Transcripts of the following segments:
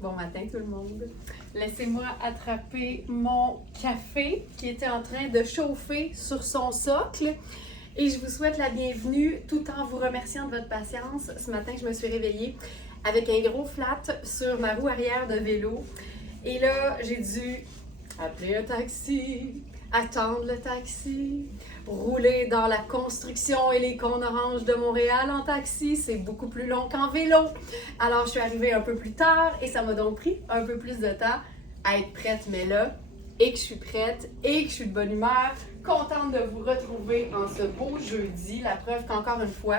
Bon matin tout le monde. Laissez-moi attraper mon café qui était en train de chauffer sur son socle et je vous souhaite la bienvenue tout en vous remerciant de votre patience. Ce matin, je me suis réveillée avec un gros flat sur ma roue arrière de vélo et là, j'ai dû appeler un taxi, attendre le taxi, rouler dans la construction et les cônes oranges de Montréal en taxi, c'est beaucoup plus long qu'en vélo. Alors, je suis arrivée un peu plus tard et ça m'a donc pris un peu plus de temps à être prête, mais là, et que je suis prête et que je suis de bonne humeur, contente de vous retrouver en ce beau jeudi. La preuve qu'encore une fois,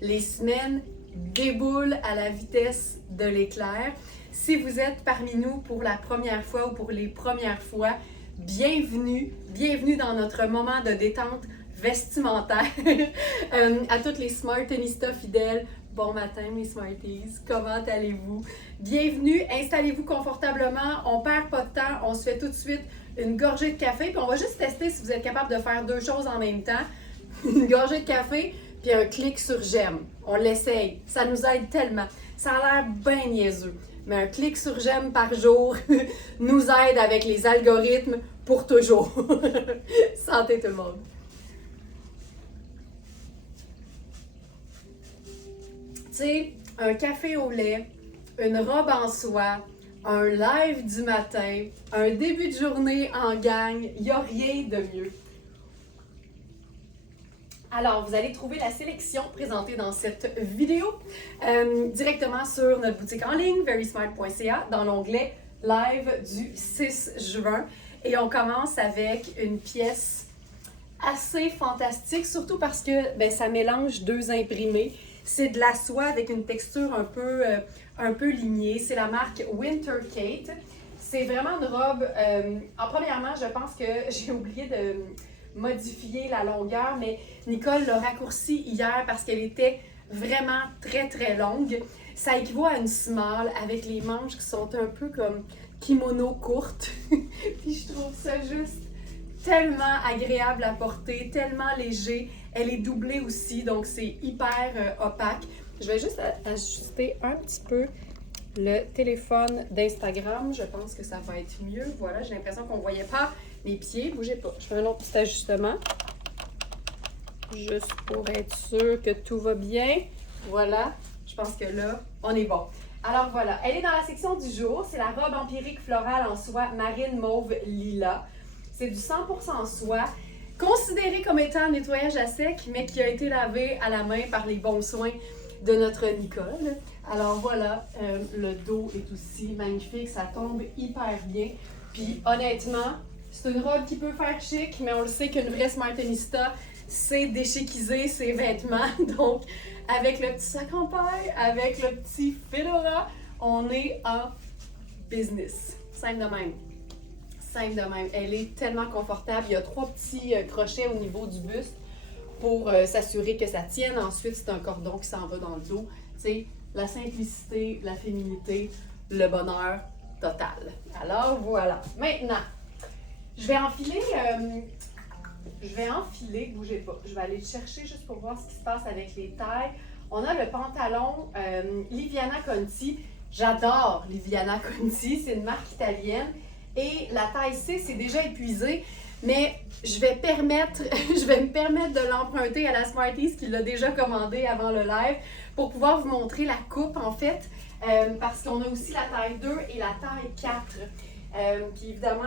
les semaines déboulent à la vitesse de l'éclair. Si vous êtes parmi nous pour la première fois ou pour les premières fois, bienvenue dans notre moment de détente vestimentaire. À toutes les Smartenistas fidèles, bon matin mes Smarties, comment allez-vous? Bienvenue, installez-vous confortablement, on perd pas de temps, on se fait tout de suite une gorgée de café, puis on va juste tester si vous êtes capable de faire deux choses en même temps. Une gorgée de café, puis un clic sur j'aime. On l'essaye, ça nous aide tellement. Ça a l'air bien niaiseux. Mais un clic sur j'aime par jour nous aide avec les algorithmes pour toujours. Santé tout le monde. Tu sais, un café au lait, une robe en soie, un live du matin, un début de journée en gang, il n'y a rien de mieux. Alors, vous allez trouver la sélection présentée dans cette vidéo directement sur notre boutique en ligne, verysmart.ca, dans l'onglet Live du 6 juin. Et on commence avec une pièce assez fantastique, surtout parce que ça mélange deux imprimés. C'est de la soie avec une texture un peu lignée. C'est la marque Winter Kate. C'est vraiment une robe. Premièrement, je pense que j'ai oublié de modifier la longueur, mais Nicole l'a raccourci hier parce qu'elle était vraiment très très longue. Ça équivaut à une small avec les manches qui sont un peu comme kimono courtes. Puis je trouve ça juste tellement agréable à porter, tellement léger. Elle est doublée aussi, donc c'est hyper opaque. Je vais juste ajuster un petit peu le téléphone d'Instagram. Je pense que ça va être mieux. Voilà, j'ai l'impression qu'on ne voyait pas les pieds. Bougez pas. Je fais un autre petit ajustement. Juste pour être sûr que tout va bien. Voilà. Je pense que là, on est bon. Alors voilà, elle est dans la section du jour. C'est la robe empirique florale en soie marine mauve lila. C'est du 100% soie, considéré comme étant un nettoyage à sec, mais qui a été lavé à la main par les bons soins de notre Nicole. Alors voilà, le dos est aussi magnifique, ça tombe hyper bien. Puis honnêtement, c'est une robe qui peut faire chic, mais on le sait qu'une vraie Smartenista, c'est déchiquiser ses vêtements. Donc, avec le petit sac en paille, avec le petit fedora, on est en business. Simple de même. Simple de même. Elle est tellement confortable. Il y a 3 petits crochets au niveau du buste pour s'assurer que ça tienne. Ensuite, c'est un cordon qui s'en va dans le dos. Tu sais, la simplicité, la féminité, le bonheur total. Alors, voilà. Maintenant, je vais enfiler, bougez pas. Je vais aller le chercher juste pour voir ce qui se passe avec les tailles. On a le pantalon Liviana Conti. J'adore Liviana Conti, c'est une marque italienne. Et la taille C, c'est déjà épuisé, mais je vais me permettre de l'emprunter à la Smarties qui l'a déjà commandé avant le live pour pouvoir vous montrer la coupe en fait, parce qu'on a aussi la taille 2 et la taille 4. Puis évidemment,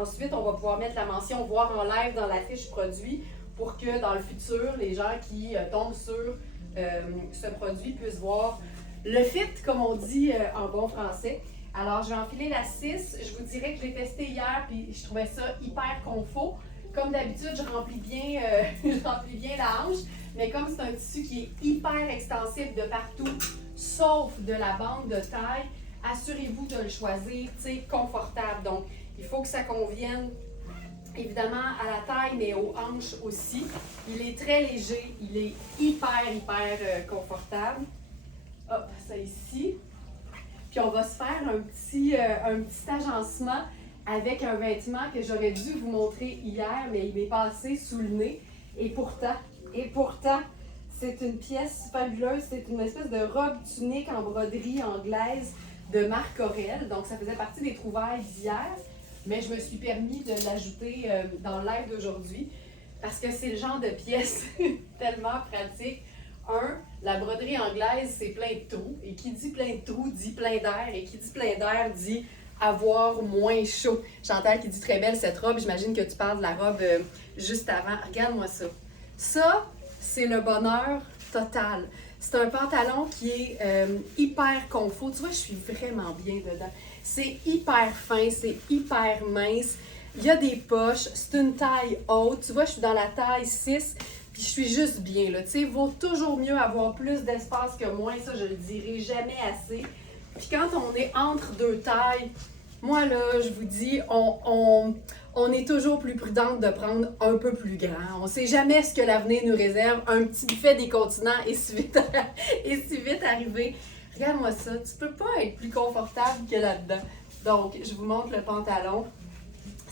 ensuite, on va pouvoir mettre la mention voir en live dans la fiche produit pour que dans le futur, les gens qui tombent sur ce produit puissent voir le fit, comme on dit en bon français. Alors, je vais enfiler la 6. Je vous dirais que je l'ai testé hier puis je trouvais ça hyper confort. Comme d'habitude, je remplis bien la hanche, mais comme c'est un tissu qui est hyper extensible de partout, sauf de la bande de taille, assurez-vous de le choisir, tu sais, confortable. Donc, il faut que ça convienne évidemment à la taille, mais aux hanches aussi. Il est très léger, il est hyper confortable. Hop, ça ici. Puis on va se faire un petit agencement avec un vêtement que j'aurais dû vous montrer hier, mais il m'est passé sous le nez. Et pourtant, c'est une pièce fabuleuse. C'est une espèce de robe tunique en broderie anglaise de Marc Aurèle. Donc, ça faisait partie des trouvailles d'hier, mais je me suis permis de l'ajouter dans le live d'aujourd'hui parce que c'est le genre de pièce tellement pratique. La broderie anglaise, c'est plein de trous. Et qui dit plein de trous dit plein d'air. Et qui dit plein d'air dit avoir moins chaud. Chantal qui dit très belle cette robe. J'imagine que tu parles de la robe juste avant. Regarde-moi ça. Ça, c'est le bonheur total. C'est un pantalon qui est hyper confort. Tu vois, je suis vraiment bien dedans. C'est hyper fin, c'est hyper mince. Il y a des poches. C'est une taille haute. Tu vois, je suis dans la taille 6. Puis je suis juste bien, là. Tu sais, vaut toujours mieux avoir plus d'espace que moins. Ça, je le dirai jamais assez. Puis quand on est entre deux tailles, moi, là, je vous dis, on est toujours plus prudente de prendre un peu plus grand. On ne sait jamais ce que l'avenir nous réserve. Un petit buffet des continents est si vite arrivé. Regarde-moi ça. Tu peux pas être plus confortable que là-dedans. Donc, je vous montre le pantalon.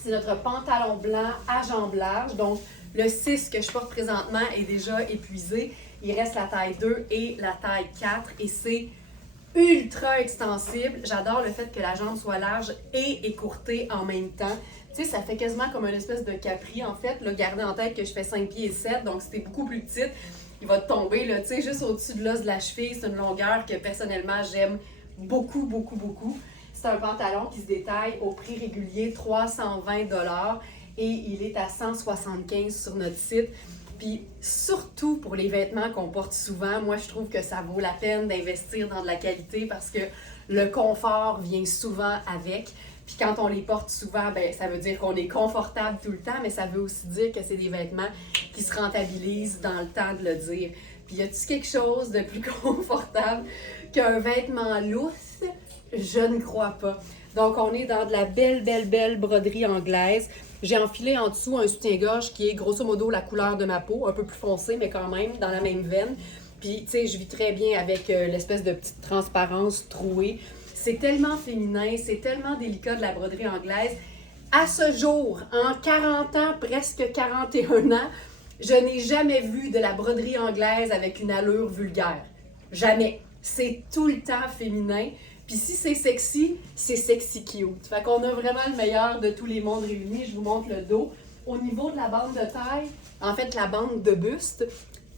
C'est notre pantalon blanc à jambes larges. Donc, le 6 que je porte présentement est déjà épuisé. Il reste la taille 2 et la taille 4 et c'est ultra extensible. J'adore le fait que la jambe soit large et écourtée en même temps. Tu sais, ça fait quasiment comme une espèce de capri en fait. Là, gardez en tête que je fais 5 pieds et 7, donc si t'es beaucoup plus petite, il va te tomber là, tu sais, juste au-dessus de l'os de la cheville. C'est une longueur que personnellement j'aime beaucoup, beaucoup, beaucoup. C'est un pantalon qui se détaille au prix régulier 320 $ et il est à 175 sur notre site. Puis surtout pour les vêtements qu'on porte souvent, moi je trouve que ça vaut la peine d'investir dans de la qualité parce que le confort vient souvent avec. Puis quand on les porte souvent, ben ça veut dire qu'on est confortable tout le temps, mais ça veut aussi dire que c'est des vêtements qui se rentabilisent dans le temps de le dire. Puis y a-t-il quelque chose de plus confortable qu'un vêtement lousse? Je ne crois pas. Donc on est dans de la belle broderie anglaise. J'ai enfilé en dessous un soutien-gorge qui est grosso modo la couleur de ma peau, un peu plus foncé, mais quand même dans la même veine. Puis, tu sais, je vis très bien avec l'espèce de petite transparence trouée. C'est tellement féminin, c'est tellement délicat de la broderie anglaise. À ce jour, en 40 ans, presque 41 ans, je n'ai jamais vu de la broderie anglaise avec une allure vulgaire. Jamais. C'est tout le temps féminin. Puis si c'est sexy cute. Fait qu'on a vraiment le meilleur de tous les mondes réunis. Je vous montre le dos. Au niveau de la bande de taille, en fait, la bande de buste,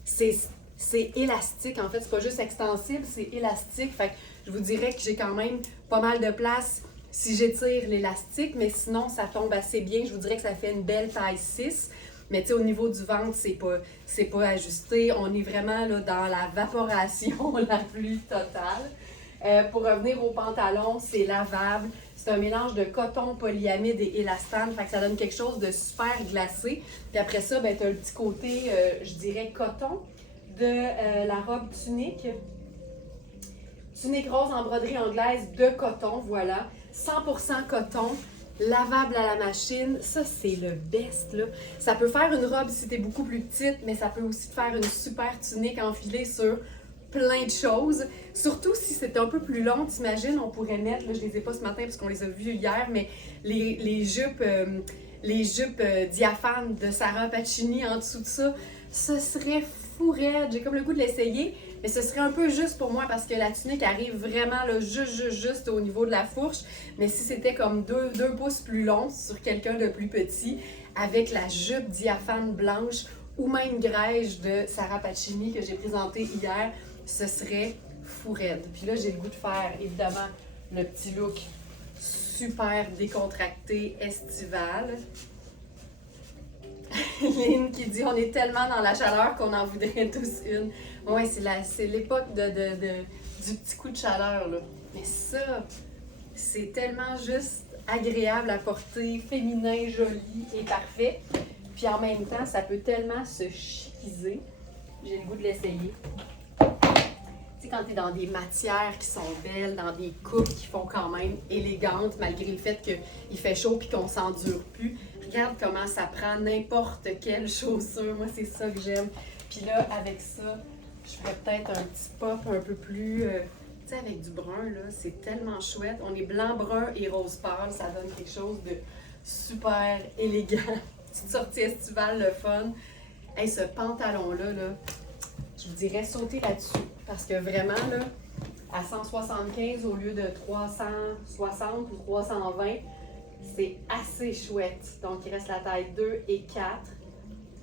c'est élastique. En fait, c'est pas juste extensible, c'est élastique. Fait que je vous dirais que j'ai quand même pas mal de place si j'étire l'élastique, mais sinon, ça tombe assez bien. Je vous dirais que ça fait une belle taille 6. Mais tu sais, au niveau du ventre, c'est pas ajusté. On est vraiment là, dans la vaporation la plus totale. Pour revenir au pantalon, c'est lavable. C'est un mélange de coton, polyamide et élastane. Fait que ça donne quelque chose de super glacé. Puis après ça, ben, tu as un petit côté, je dirais, coton de la robe tunique. Tunique rose en broderie anglaise de coton, voilà. 100% coton, lavable à la machine. Ça, c'est le best, là. Ça peut faire une robe si tu es beaucoup plus petite, mais ça peut aussi te faire une super tunique enfilée sur plein de choses. Surtout si c'est un peu plus long, t'imagines, on pourrait mettre, là, je les ai pas ce matin parce qu'on les a vus hier, mais les jupes diaphanes de Sarah Pacini en dessous de ça, ce serait fou raide. J'ai comme le goût de l'essayer, mais ce serait un peu juste pour moi parce que la tunique arrive vraiment là, juste au niveau de la fourche. Mais si c'était comme 2 pouces plus long sur quelqu'un de plus petit, avec la jupe diaphane blanche ou même grège de Sarah Pacini que j'ai présenté hier, ce serait fou raide. Puis là, j'ai le goût de faire, évidemment, le petit look super décontracté, estival. Lynn qui dit « On est tellement dans la chaleur qu'on en voudrait tous une. » Ouais, c'est l'époque du petit coup de chaleur, là. Mais ça, c'est tellement juste agréable à porter, féminin, joli et parfait. Puis en même temps, ça peut tellement se chiquiser. J'ai le goût de l'essayer. Tu sais, quand tu es dans des matières qui sont belles, dans des coupes qui font quand même élégantes, malgré le fait qu'il fait chaud et qu'on s'endure plus, regarde comment ça prend n'importe quelle chaussure. Moi, c'est ça que j'aime. Puis là, avec ça, je ferais peut-être un petit pop un peu plus... tu sais, avec du brun, là, c'est tellement chouette. On est blanc, brun et rose pâle. Ça donne quelque chose de super élégant. Petite sortie estivale, le fun. Hey, ce pantalon-là, là, je vous dirais sauter là-dessus. Parce que vraiment, là, à 175 au lieu de 360 ou 320. C'est assez chouette. Donc, il reste la taille 2 et 4.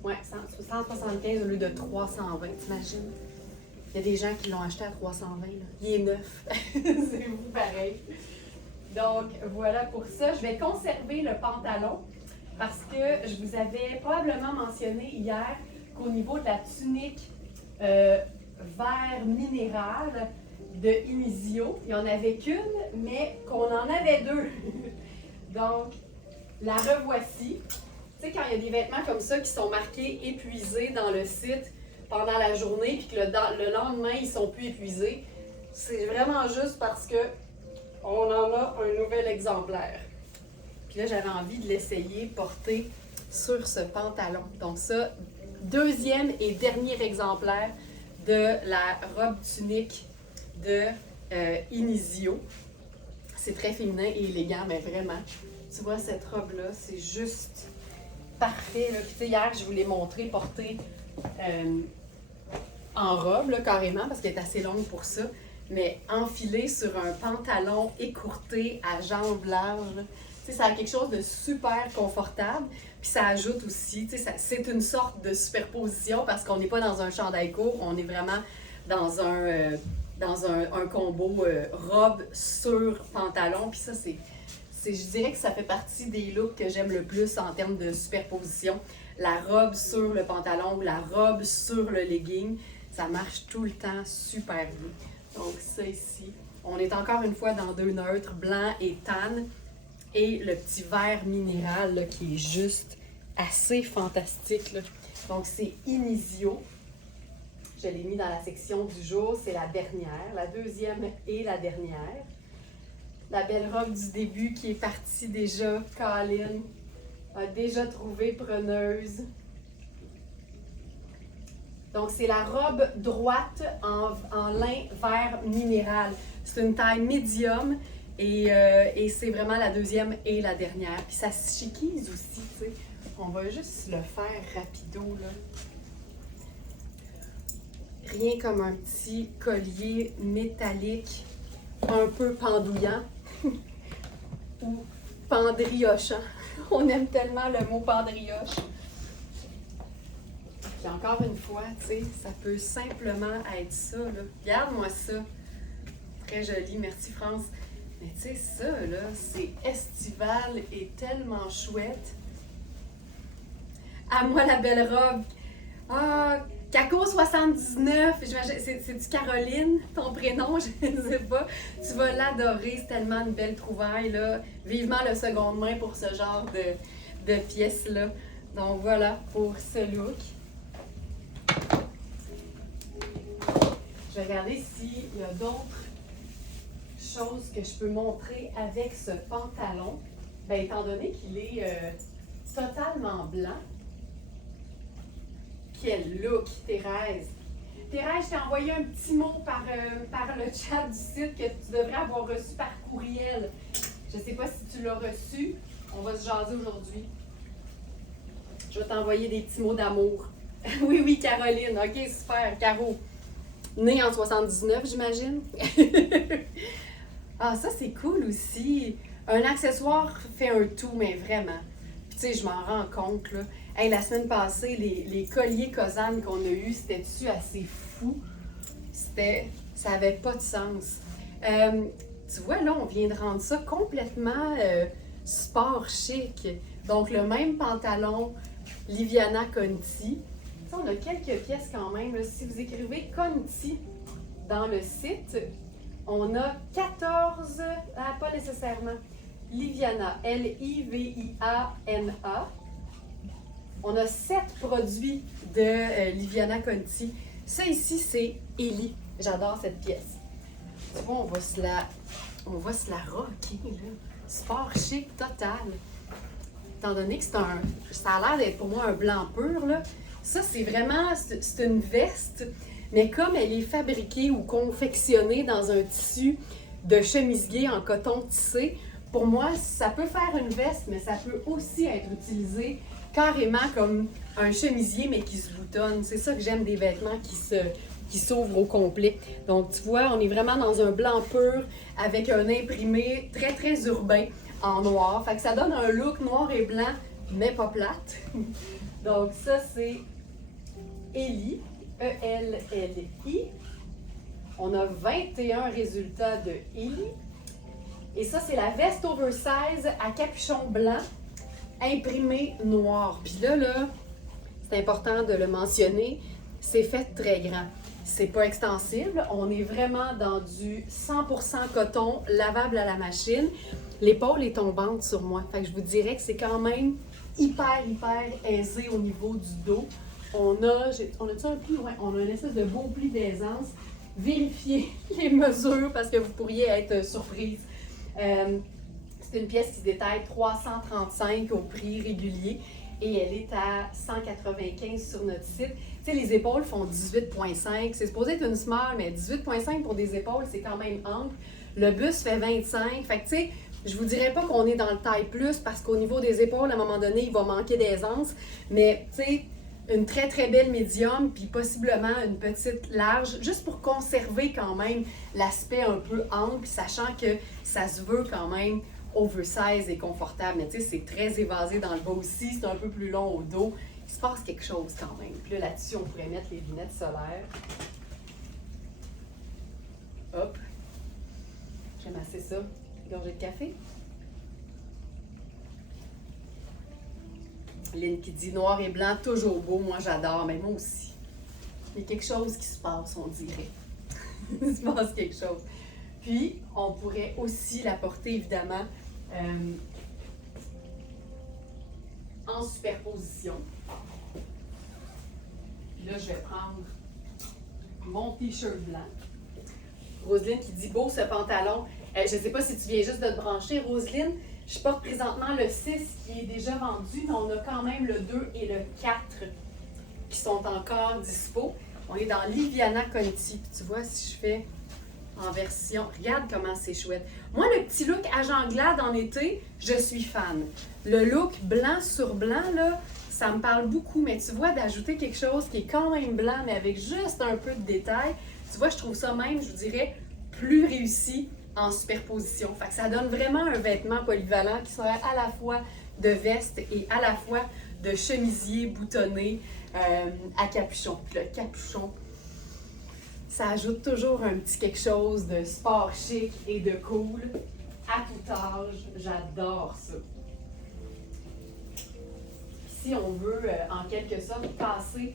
Ouais, 175 au lieu de 320, t'imagines? Il y a des gens qui l'ont acheté à 320, là. Il est neuf. C'est vous pareil. Donc, voilà pour ça. Je vais conserver le pantalon parce que je vous avais probablement mentionné hier qu'au niveau de la tunique vert minéral de Inizio, il n'y en avait qu'une, mais qu'on en avait deux. Donc, la revoici. Tu sais, quand il y a des vêtements comme ça qui sont marqués épuisés dans le site pendant la journée, puis que le lendemain, ils sont plus épuisés, c'est vraiment juste parce que on en a un nouvel exemplaire. Puis là, j'avais envie de l'essayer porter sur ce pantalon. Donc ça, deuxième et dernier exemplaire de la robe tunique de Inizio. C'est très féminin et élégant, mais vraiment, tu vois, cette robe-là, c'est juste parfait. Là. Puis tu sais, hier, je vous l'ai montré porter en robe, là, carrément, parce qu'elle est assez longue pour ça, mais enfilée sur un pantalon écourté à jambes larges. Tu sais, ça a quelque chose de super confortable. Puis ça ajoute aussi, tu sais, c'est une sorte de superposition parce qu'on n'est pas dans un chandail court, on est vraiment dans un combo robe sur pantalon. Puis ça, je dirais que ça fait partie des looks que j'aime le plus en termes de superposition. La robe sur le pantalon ou la robe sur le legging, ça marche tout le temps super bien. Donc ça ici, on est encore une fois dans deux neutres, blanc et tan. Et le petit vert minéral là, qui est juste assez fantastique. Là. Donc c'est Inizio. Je l'ai mis dans la section du jour, c'est la dernière, la deuxième et la dernière. La belle robe du début qui est partie déjà, Colin a déjà trouvé preneuse. Donc c'est la robe droite en lin vert minéral. C'est une taille médium et c'est vraiment la deuxième et la dernière. Puis ça se chiquise aussi, tu sais. On va juste le faire rapido, là. Rien comme un petit collier métallique un peu pendouillant ou pendriochant. On aime tellement le mot pendrioche. Puis encore une fois, tu sais, ça peut simplement être ça, là. Regarde-moi ça. Très joli, merci France. Mais tu sais, ça, là, c'est estival et tellement chouette. À moi la belle robe. Ah, Caco79, c'est-tu Caroline, ton prénom, je ne sais pas. Tu vas l'adorer, c'est tellement une belle trouvaille, là. Vivement le seconde main pour ce genre de pièces-là. Donc voilà pour ce look. Je vais regarder s'il y a d'autres choses que je peux montrer avec ce pantalon. Bien, étant donné qu'il est totalement blanc, quel look, Thérèse! Thérèse, je t'ai envoyé un petit mot par le chat du site que tu devrais avoir reçu par courriel. Je ne sais pas si tu l'as reçu. On va se jaser aujourd'hui. Je vais t'envoyer des petits mots d'amour. Oui, oui, Caroline. OK, super. Caro. Née en 79, j'imagine. Ah, ça, c'est cool aussi. Un accessoire fait un tout, mais vraiment. Puis, tu sais, je m'en rends compte, là. Hey, la semaine passée, les colliers Kozan qu'on a eus, c'était-tu assez fou? Ça avait pas de sens. Tu vois, là, on vient de rendre ça complètement sport chic. Donc, le même pantalon, Liviana Conti. Ça, on a quelques pièces quand même. Là. Si vous écrivez Conti dans le site, on a 14, pas nécessairement, Liviana, Liviana. On a 7 produits de Liviana Conti. Ça ici, c'est Ellie. J'adore cette pièce. Tu vois, on va se la rocker, là. Sport chic total. Étant donné que ça a l'air d'être pour moi un blanc pur, là. Ça, c'est vraiment, c'est une veste, mais comme elle est fabriquée ou confectionnée dans un tissu de chemisier en coton tissé, pour moi, ça peut faire une veste, mais ça peut aussi être utilisé carrément comme un chemisier, mais qui se boutonne. C'est ça que j'aime des vêtements qui s'ouvre au complet. Donc, tu vois, on est vraiment dans un blanc pur avec un imprimé très, très urbain en noir. Fait que ça donne un look noir et blanc, mais pas plate. Donc, ça, c'est Ellie, E-L-L-I. On a 21 résultats de Ellie. Et ça, c'est la veste oversize à capuchon blanc, imprimé noir. Puis là, c'est important de le mentionner, c'est fait très grand. C'est pas extensible, on est vraiment dans du 100% coton, lavable à la machine. L'épaule est tombante sur moi, fait que je vous dirais que c'est quand même hyper aisé au niveau du dos. On a-tu un pli? Ouais, on a une espèce de beau pli d'aisance. Vérifiez les mesures parce que vous pourriez être surprise. C'est une pièce qui se détaille 335 au prix régulier et elle est à 195 sur notre site. Tu sais, les épaules font 18,5. C'est supposé être une small, mais 18,5 pour des épaules, c'est quand même ample. Le buste fait 25. Fait que, tu sais, je vous dirais pas qu'on est dans le taille plus parce qu'au niveau des épaules, à un moment donné, il va manquer d'aisance. Mais, tu sais, une très, très belle médium, puis possiblement une petite large, juste pour conserver quand même l'aspect un peu ample, sachant que ça se veut quand même oversize et confortable. Mais tu sais, c'est très évasé dans le bas aussi, c'est un peu plus long au dos. Il se passe quelque chose quand même. Puis là-dessus, on pourrait mettre les lunettes solaires. Hop. J'aime assez ça. Gorgée de café. Lynn qui dit noir et blanc, toujours beau. Moi, j'adore, mais moi aussi. Il y a quelque chose qui se passe, on dirait. Il se passe quelque chose. Puis, on pourrait aussi la porter, évidemment, en superposition. Puis là, je vais prendre mon t-shirt blanc. Roselyne qui dit beau ce pantalon. Je ne sais pas si tu viens juste de te brancher, Roselyne. Je porte présentement le 6 qui est déjà vendu, mais on a quand même le 2 et le 4 qui sont encore dispo. On est dans Liviana Conti. Puis tu vois, si je fais en version... Regarde comment c'est chouette. Moi, le petit look agent glade en été, je suis fan. Le look blanc sur blanc, là, ça me parle beaucoup. Mais tu vois, d'ajouter quelque chose qui est quand même blanc, mais avec juste un peu de détail, tu vois, je trouve ça même, je vous dirais, plus réussi en superposition. Fait que ça donne vraiment un vêtement polyvalent qui serait à la fois de veste et à la fois de chemisier boutonné à capuchon. Puis le capuchon, ça ajoute toujours un petit quelque chose de sport chic et de cool. À tout âge, j'adore ça. Si on veut, en quelque sorte, passer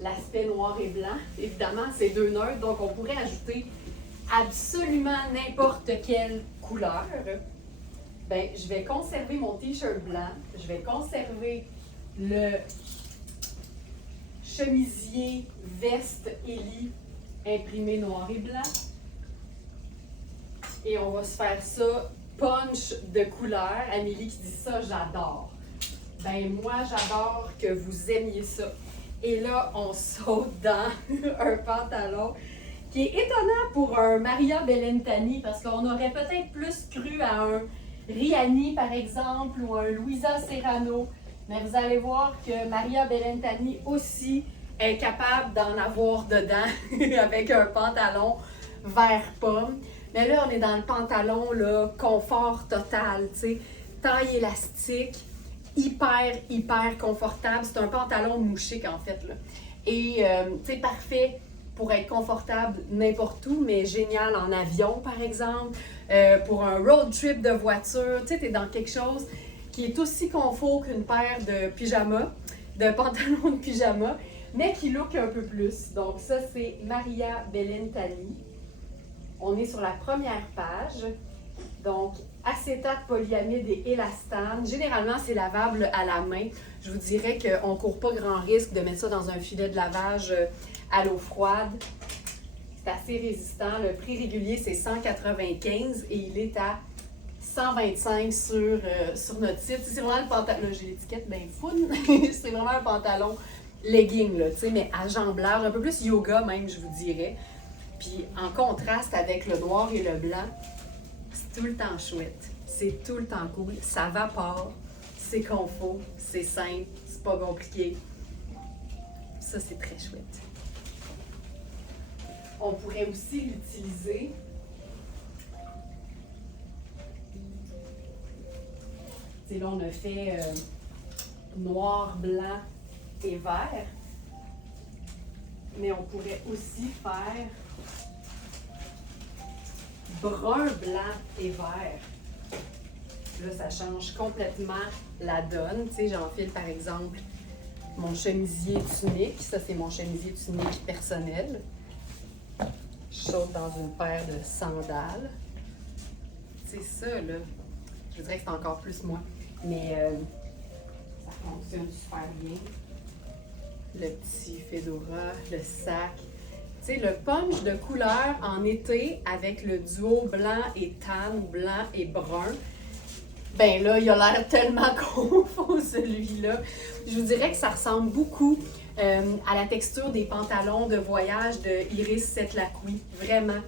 l'aspect noir et blanc, évidemment, c'est deux neutres, donc on pourrait ajouter absolument n'importe quelle couleur. Ben, je vais conserver mon t-shirt blanc, je vais conserver le chemisier veste Ellie imprimé noir et blanc. Et on va se faire ça punch de couleur. Amélie qui dit ça, j'adore. Ben moi, j'adore que vous aimiez ça. Et là, on saute dans un pantalon qui est étonnant pour un Maria Bellentani, parce qu'on aurait peut-être plus cru à un Rihanni, par exemple, ou un Luisa Serrano. Mais vous allez voir que Maria Bellentani aussi est capable d'en avoir dedans avec un pantalon vert pomme. Mais là, on est dans le pantalon, là, confort total, tu sais, taille élastique, hyper confortable. C'est un pantalon mouchique, en fait, là. Et, tu sais, parfait pour être confortable n'importe où, mais génial en avion, par exemple, pour un road trip de voiture. Tu sais, t'es dans quelque chose qui est aussi confort qu'une paire de pyjamas, de pantalons de pyjama, mais qui look un peu plus. Donc ça, c'est Maria Bellentani. On est sur la première page. Donc, acétate, polyamide et élastane. Généralement, c'est lavable à la main. Je vous dirais qu'on ne court pas grand risque de mettre ça dans un filet de lavage à l'eau froide. C'est assez résistant. Le prix régulier, c'est 195 et il est à 125 sur notre site. C'est vraiment le pantalon. Là, j'ai l'étiquette bien fun. C'est vraiment un pantalon legging, là, tu sais, mais à jambes larges, un peu plus yoga même, je vous dirais. Puis en contraste avec le noir et le blanc, c'est tout le temps chouette. C'est tout le temps cool. Ça vapore, c'est confort, c'est simple, c'est pas compliqué. Ça, c'est très chouette. On pourrait aussi l'utiliser là, on a fait noir, blanc et vert. Mais on pourrait aussi faire brun, blanc et vert. Là, ça change complètement la donne. Tu sais, j'enfile par exemple mon chemisier tunique. Ça, c'est mon chemisier tunique personnel. Je saute dans une paire de sandales. C'est ça, là. Je dirais que c'est encore plus moi. Mais ça fonctionne super bien. Le petit fedora, le sac. Tu sais, le punch de couleur en été avec le duo blanc et tan ou blanc et brun, ben là, il a l'air tellement confus celui-là. Je vous dirais que ça ressemble beaucoup à la texture des pantalons de voyage de Iris Setlacqui, vraiment.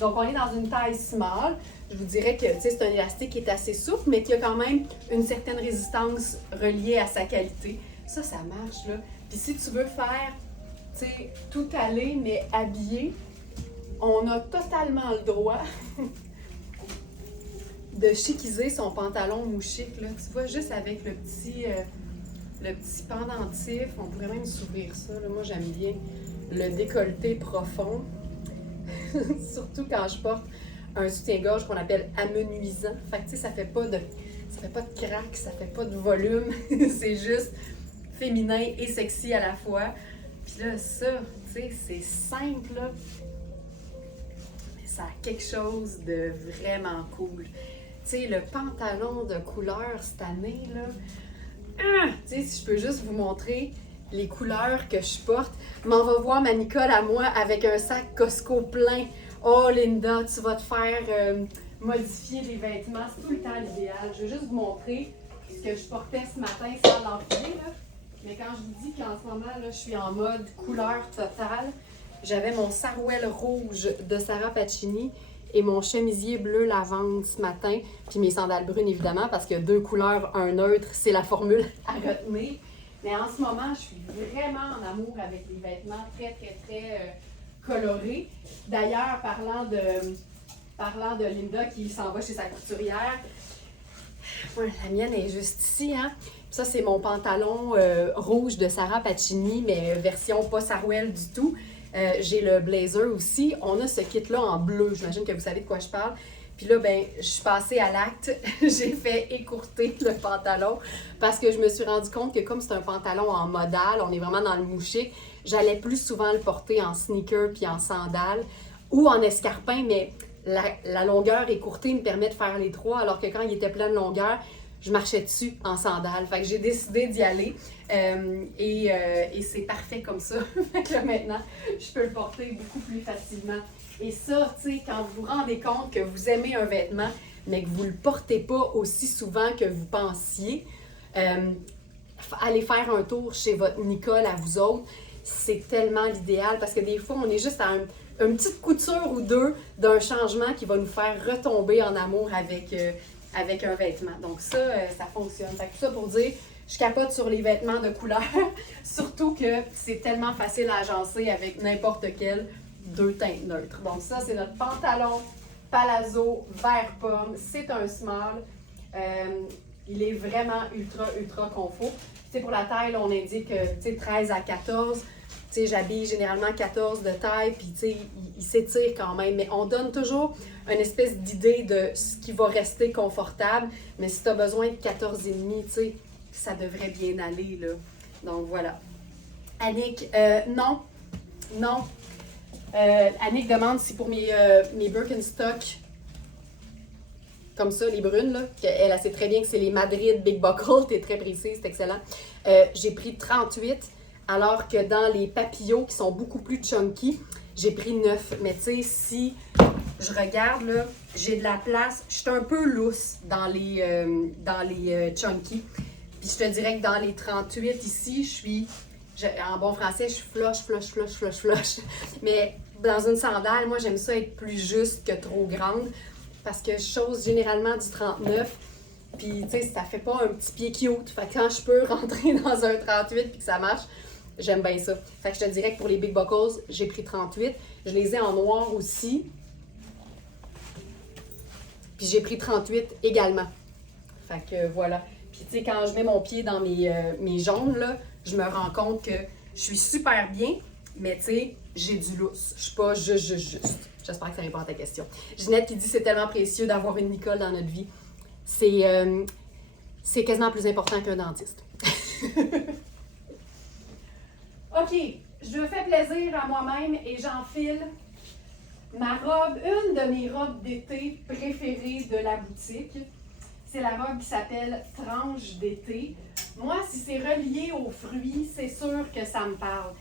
Donc, on est dans une taille small. Je vous dirais que c'est un élastique qui est assez souple, mais qui a quand même une certaine résistance reliée à sa qualité. Ça marche, là. Puis si tu veux faire, tu sais, tout aller, mais habillé, on a totalement le droit de chiquiser son pantalon mouchique, là. Tu vois, juste avec le petit pendentif, on pourrait même s'ouvrir ça, là. Moi, j'aime bien le décolleté profond, surtout quand je porte un soutien-gorge qu'on appelle amenuisant. Fait que, tu sais, ça fait pas de craque, ça fait pas de volume. C'est juste féminin et sexy à la fois. Puis là, ça, tu sais, c'est simple, là. Mais ça a quelque chose de vraiment cool. Tu sais, le pantalon de couleur cette année, là. Tu sais, si je peux juste vous montrer les couleurs que je porte. M'en va voir ma Nicole à moi avec un sac Costco plein. Oh Linda, tu vas te faire modifier les vêtements. C'est tout le temps l'idéal. Je vais juste vous montrer ce que je portais ce matin sans l'enfiler, là. Mais quand je vous dis qu'en ce moment, là, je suis en mode couleur totale, j'avais mon sarouel rouge de Sarah Pacini et mon chemisier bleu lavande ce matin, puis mes sandales brunes évidemment, parce que 2 couleurs, un neutre, c'est la formule à retenir. Mais en ce moment, je suis vraiment en amour avec les vêtements très, très, très colorés. D'ailleurs, parlant de Linda qui s'en va chez sa couturière, ouais, la mienne est juste ici, hein? Ça, c'est mon pantalon rouge de Sarah Pacini, mais version pas sarouel du tout. J'ai le blazer aussi. On a ce kit-là en bleu. J'imagine que vous savez de quoi je parle. Puis là, ben, je suis passée à l'acte. J'ai fait écourter le pantalon parce que je me suis rendu compte que comme c'est un pantalon en modal, on est vraiment dans le mouchique, j'allais plus souvent le porter en sneaker puis en sandales ou en escarpin, mais la longueur écourtée me permet de faire les trois, alors que quand il était plein de longueur, je marchais dessus en sandales. Fait que j'ai décidé d'y aller et c'est parfait comme ça. Fait que là, maintenant, je peux le porter beaucoup plus facilement. Et ça, tu sais, quand vous vous rendez compte que vous aimez un vêtement, mais que vous ne le portez pas aussi souvent que vous pensiez, allez faire un tour chez votre Nicole à vous autres. C'est tellement l'idéal parce que des fois, on est juste à une petite couture ou deux d'un changement qui va nous faire retomber en amour avec un vêtement. Donc ça, ça fonctionne. Fait que tout ça pour dire, je capote sur les vêtements de couleur, surtout que c'est tellement facile à agencer avec n'importe quel 2 teintes neutres. Donc ça, c'est notre pantalon palazzo vert pomme. C'est un small. Il est vraiment ultra, ultra confort. Tu sais, pour la taille, là, on indique 13 à 14. Tu sais, j'habille généralement 14 de taille, puis tu sais, il s'étire quand même. Mais on donne toujours une espèce d'idée de ce qui va rester confortable. Mais si tu as besoin de 14,5, tu sais, ça devrait bien aller, là. Donc voilà. Annick, non. Annick demande si pour mes Birkenstock, comme ça, les brunes, là, elle sait très bien que c'est les Madrid Big Buckle, t'es très précise, c'est excellent. J'ai pris 38, alors que dans les papillons qui sont beaucoup plus chunky, j'ai pris 9. Mais tu sais, si je regarde, là, j'ai de la place, je suis un peu lousse dans les chunky. Puis je te dirais que dans les 38 ici, en bon français, je flush. Mais dans une sandale, moi, j'aime ça être plus juste que trop grande parce que je chose généralement du 39. Puis, tu sais, ça fait pas un petit pied cute. Fait que quand je peux rentrer dans un 38 puis que ça marche, j'aime bien ça. Fait que je te dirais que pour les Big Buckles, j'ai pris 38. Je les ai en noir aussi. Puis j'ai pris 38 également. Fait que voilà. Puis tu sais, quand je mets mon pied dans mes jaunes, là, je me rends compte que je suis super bien, mais tu sais, j'ai du lousse. Je suis pas juste. J'espère que ça répond à ta question. Ginette qui dit c'est tellement précieux d'avoir une Nicole dans notre vie. C'est quasiment plus important qu'un dentiste. OK, je me fais plaisir à moi-même et j'enfile ma robe, une de mes robes d'été préférées de la boutique. C'est la robe qui s'appelle Tranche d'été. Moi, si c'est relié aux fruits, c'est sûr que ça me parle.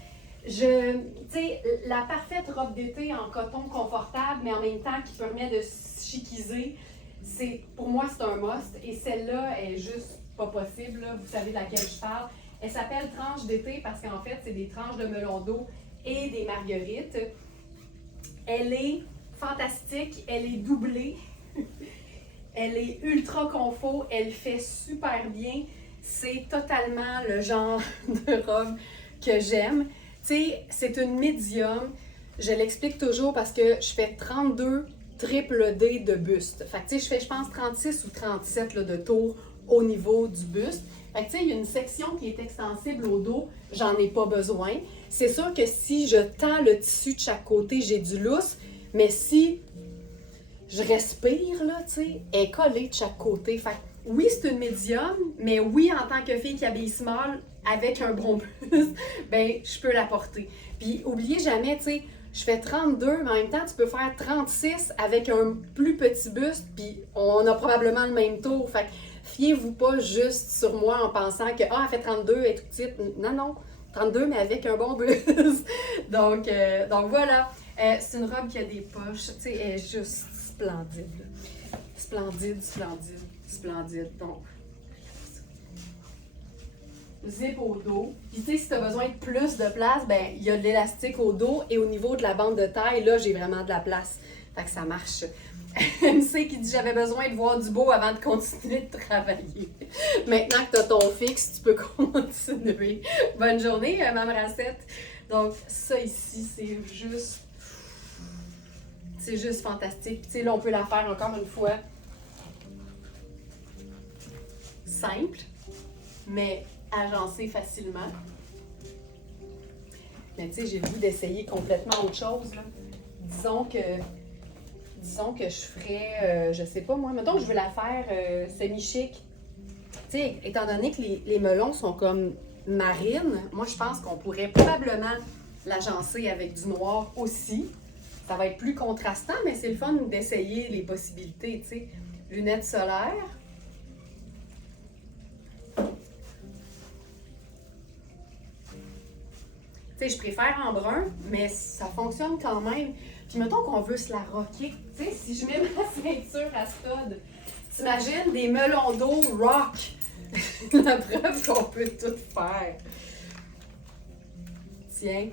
Tu sais, la parfaite robe d'été en coton confortable, mais en même temps qui permet de chiquiser, pour moi, c'est un must. Et celle-là est juste pas possible, là. Vous savez de laquelle je parle. Elle s'appelle Tranche d'été parce qu'en fait, c'est des tranches de melon d'eau et des marguerites. Elle est fantastique, elle est doublée, elle est ultra confort, elle fait super bien. C'est totalement le genre de robe que j'aime. Tu sais, c'est une médium. Je l'explique toujours parce que je fais 32 triple D de buste. Fait que tu sais, je fais, je pense, 36 ou 37 là, de tour au niveau du buste. Fait que tu sais, il y a une section qui est extensible au dos, j'en ai pas besoin. C'est sûr que si je tends le tissu de chaque côté, j'ai du lousse, mais si je respire, là, tu sais, elle est collée de chaque côté. Fait que oui, c'est une médium, mais oui, en tant que fille qui habille small, avec un bon buste, ben, je peux la porter. Puis, oubliez jamais, tu sais, je fais 32, mais en même temps, tu peux faire 36 avec un plus petit buste, puis on a probablement le même tour. Fait que fiez-vous pas juste sur moi en pensant que, elle fait 32, elle est toute petite. Non, non, 32, mais avec un bon buste. donc voilà. C'est une robe qui a des poches, tu sais, elle est juste splendide. Là. Splendide, splendide, splendide. Donc, zip au dos. Puis tu sais, si tu as besoin de plus de place, ben il y a de l'élastique au dos et au niveau de la bande de taille, là, j'ai vraiment de la place. Fait que ça marche. MC qui dit j'avais besoin de voir du beau avant de continuer de travailler. Maintenant que tu as ton fixe, tu peux continuer. Bonne journée, Mme Racette. Donc, ça ici, c'est juste fantastique. Tu sais, là, on peut la faire encore une fois simple, mais agencée facilement. Mais tu sais, j'ai le goût d'essayer complètement autre chose, là. Disons que je ferais, je sais pas moi, mettons que je veux la faire semi-chic. Tu sais, étant donné que les melons sont comme marines, moi je pense qu'on pourrait probablement l'agencer avec du noir aussi. Ça va être plus contrastant, mais c'est le fun d'essayer les possibilités, tu sais. Lunettes solaires. Tu sais, je préfère en brun, mais ça fonctionne quand même. Puis mettons qu'on veut se la rocker. Tu sais, si je mets ma ceinture à stud, t'imagines des melons d'eau rock. La preuve qu'on peut tout faire. Tiens.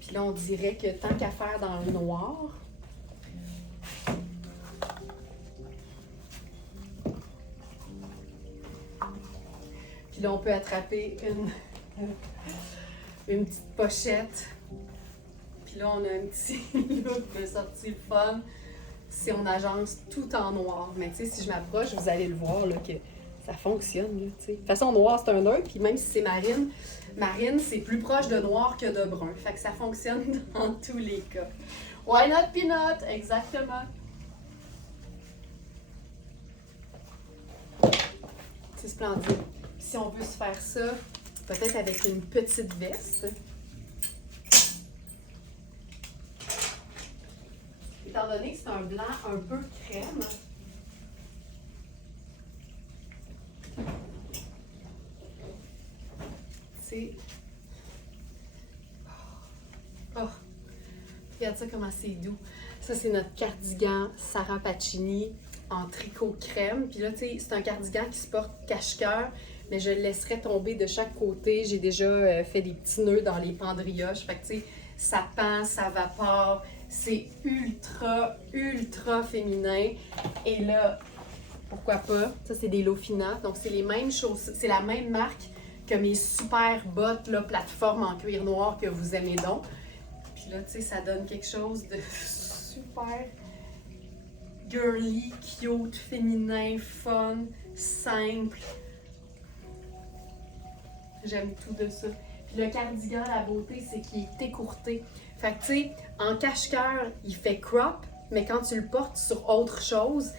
Puis là, on dirait que tant qu'à faire dans le noir, puis là, on peut attraper une petite pochette. Puis là, on a un petit look de sortie le fun si on agence tout en noir. Mais tu sais, si je m'approche, vous allez le voir là, que ça fonctionne. Là, de toute façon, noir, c'est un neutre. Puis même si c'est marine, c'est plus proche de noir que de brun. Fait que ça fonctionne dans tous les cas. Why not peanut? Exactement. C'est splendide. Si on veut se faire ça, peut-être avec une petite veste. Étant donné que c'est un blanc un peu crème, c'est... Oh! Regarde ça comment c'est doux. Ça, c'est notre cardigan Sarah Pacini en tricot crème. Puis là, tu sais, c'est un cardigan qui se porte cache-cœur, mais je le laisserai tomber de chaque côté. J'ai déjà fait des petits nœuds dans les pendrioches. Fait que, tu sais, ça pend, ça vapore. C'est ultra, ultra féminin. Et là, pourquoi pas? Ça, c'est des Lofina. Donc, c'est les mêmes choses. C'est la même marque que mes super bottes, là, plateforme en cuir noir que vous aimez donc. Puis là, tu sais, ça donne quelque chose de super girly, cute, féminin, fun, simple. J'aime tout de ça. Puis le cardigan, la beauté, c'est qu'il est écourté. Fait que, tu sais, en cache-cœur, il fait crop, mais quand tu le portes sur autre chose,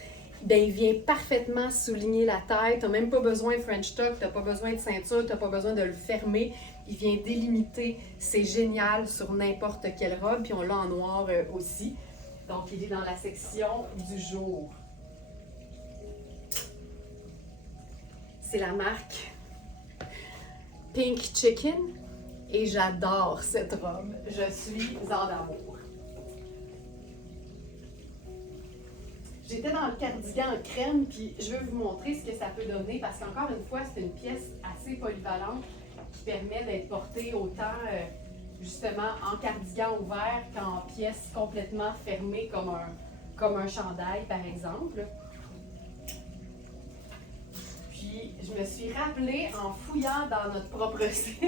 ben il vient parfaitement souligner la taille. Tu n'as même pas besoin de French tuck, tu n'as pas besoin de ceinture, tu n'as pas besoin de le fermer. Il vient délimiter. C'est génial sur n'importe quelle robe. Puis on l'a en noir aussi. Donc, il est dans la section du jour. C'est la marque Pink Chicken. Et j'adore cette robe. Je suis en amour. J'étais dans le cardigan en crème, puis je veux vous montrer ce que ça peut donner, parce qu'encore une fois, c'est une pièce assez polyvalente qui permet d'être portée autant justement en cardigan ouvert qu'en pièce complètement fermée comme un chandail, par exemple. Puis, je me suis rappelé en fouillant dans notre propre site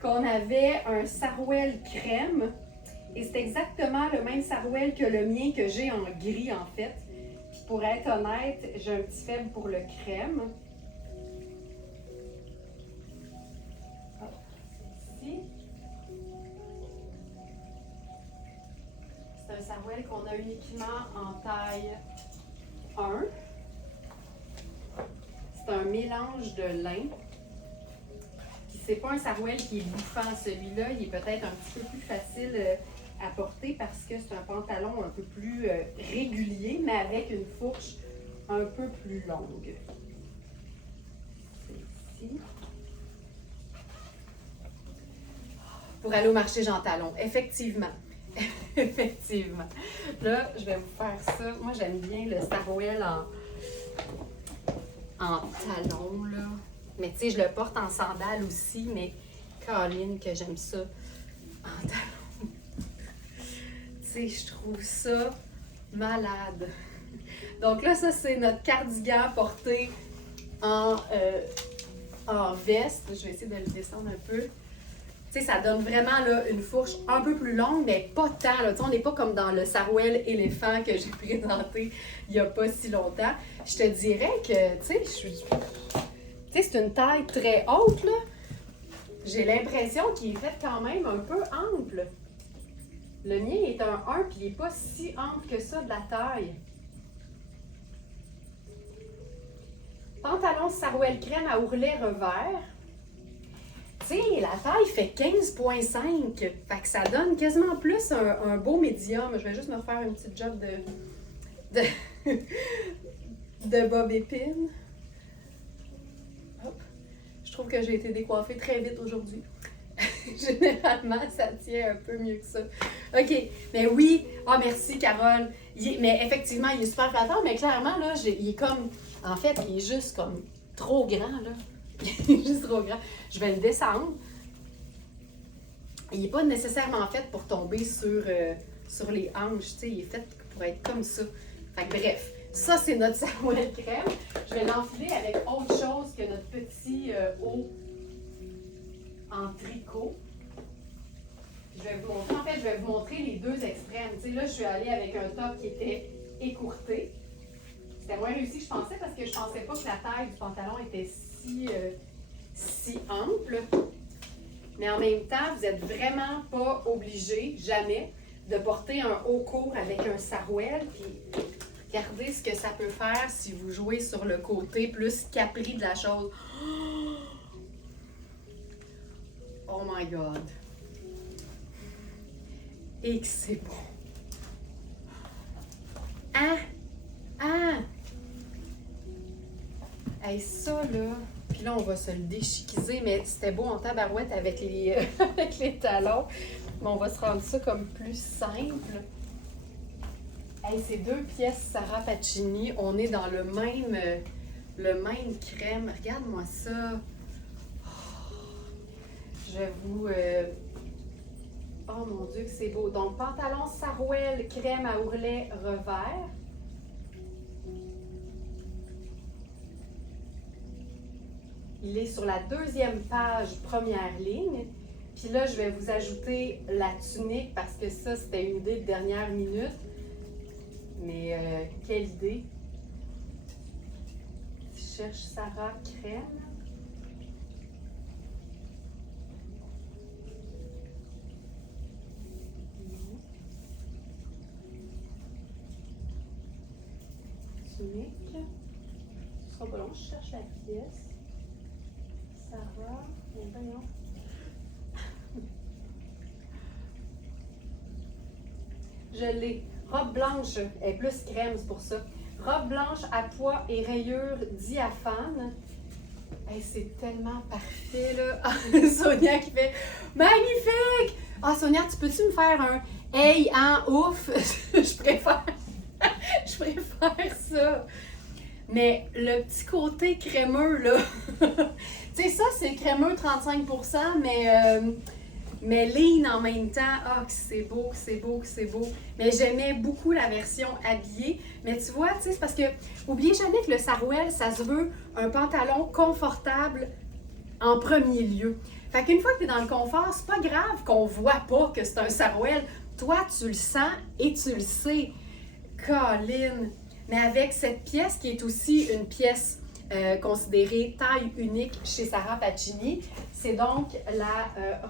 qu'on avait un sarouel crème. Et c'est exactement le même sarouel que le mien que j'ai en gris, en fait. Puis pour être honnête, j'ai un petit faible pour le crème. Ici. C'est un sarouel qu'on a uniquement en taille 1. C'est un mélange de lin. Puis c'est pas un sarouel qui est bouffant. Celui-là, il est peut-être un petit peu plus facile à porter parce que c'est un pantalon un peu plus régulier, mais avec une fourche un peu plus longue. C'est ici. Pour aller au marché Jean Talon, effectivement. Effectivement. Là, je vais vous faire ça. Moi, j'aime bien le sarouel en talon, là. Mais tu sais, je le porte en sandales aussi, mais Colin, que j'aime ça en talon. Tu sais, je trouve ça malade. Donc là, ça, c'est notre cardigan porté en veste. Je vais essayer de le descendre un peu. Tu sais, ça donne vraiment là, une fourche un peu plus longue, mais pas tant. Là. On n'est pas comme dans le sarouel éléphant que j'ai présenté il n'y a pas si longtemps. Je te dirais que, tu sais, c'est une taille très haute, là. J'ai l'impression qu'il est fait quand même un peu ample. Le mien est un 1, puis il n'est pas si ample que ça de la taille. Pantalon sarouel crème à ourlet revers. Tu sais, la taille fait 15,5. Fait que ça donne quasiment plus un beau médium. Je vais juste me refaire une petite job de bob épine. Hop. Je trouve que j'ai été décoiffée très vite aujourd'hui. Généralement, ça tient un peu mieux que ça. OK, mais oui. Ah, merci, Carole. Mais effectivement, il est super flatteur, mais clairement, là, il est comme... En fait, il est juste comme trop grand, là. Il est juste trop grand. Je vais le descendre. Il n'est pas nécessairement fait pour tomber sur les hanches. Tu sais, il est fait pour être comme ça. Fait que bref, ça, c'est notre sarouel crème. Je vais l'enfiler avec autre chose que notre petit haut en tricot. Je vais vous montrer, en fait, je vais vous montrer les deux extrêmes. Tu sais, là, je suis allée avec un top qui était écourté. C'était moins réussi que je pensais parce que je pensais pas que la taille du pantalon était si ample. Mais en même temps, vous n'êtes vraiment pas obligé, jamais, de porter un haut court avec un sarouel. Puis regardez ce que ça peut faire si vous jouez sur le côté plus capri de la chose. Oh my God! Et que c'est beau! Ah! Ah! Hey, ça, là... Puis là, on va se le déchiquiser, mais c'était beau en tabarouette avec avec les talons. Mais on va se rendre ça comme plus simple. Hey, ces deux pièces Sarah Pacini, on est dans le même crème. Regarde-moi ça. Je vous... Oh mon Dieu, que c'est beau. Donc, pantalon sarouel crème à ourlet revers. Il est sur la deuxième page, première ligne. Puis là, je vais vous ajouter la tunique parce que ça, c'était une idée de dernière minute. Mais quelle idée! Je cherche Sarah Crème. Tunique. Ce sera pas long, je cherche la pièce. Sarah, voyons. Je l'ai. Robe blanche, elle est plus crème, c'est pour ça. Robe blanche à pois et rayures diaphane. Hey, c'est tellement parfait, là. Sonia qui fait « Magnifique! » Ah, Sonia, tu peux-tu me faire un « Hey, hein, ouf! » Je préfère ça. Mais le petit côté crémeux, là, tu sais, ça, c'est crémeux 35%, mais lean en même temps. Ah, que c'est beau, c'est beau, c'est beau. Mais j'aimais beaucoup la version habillée. Mais tu vois, tu sais, c'est parce que, oubliez jamais que le sarouel, ça se veut un pantalon confortable en premier lieu. Fait qu'une fois que tu es dans le confort, c'est pas grave qu'on voit pas que c'est un sarouel. Toi, tu le sens et tu le sais. Colline! Mais avec cette pièce qui est aussi une pièce considérée taille unique chez Sarah Pacini, c'est donc la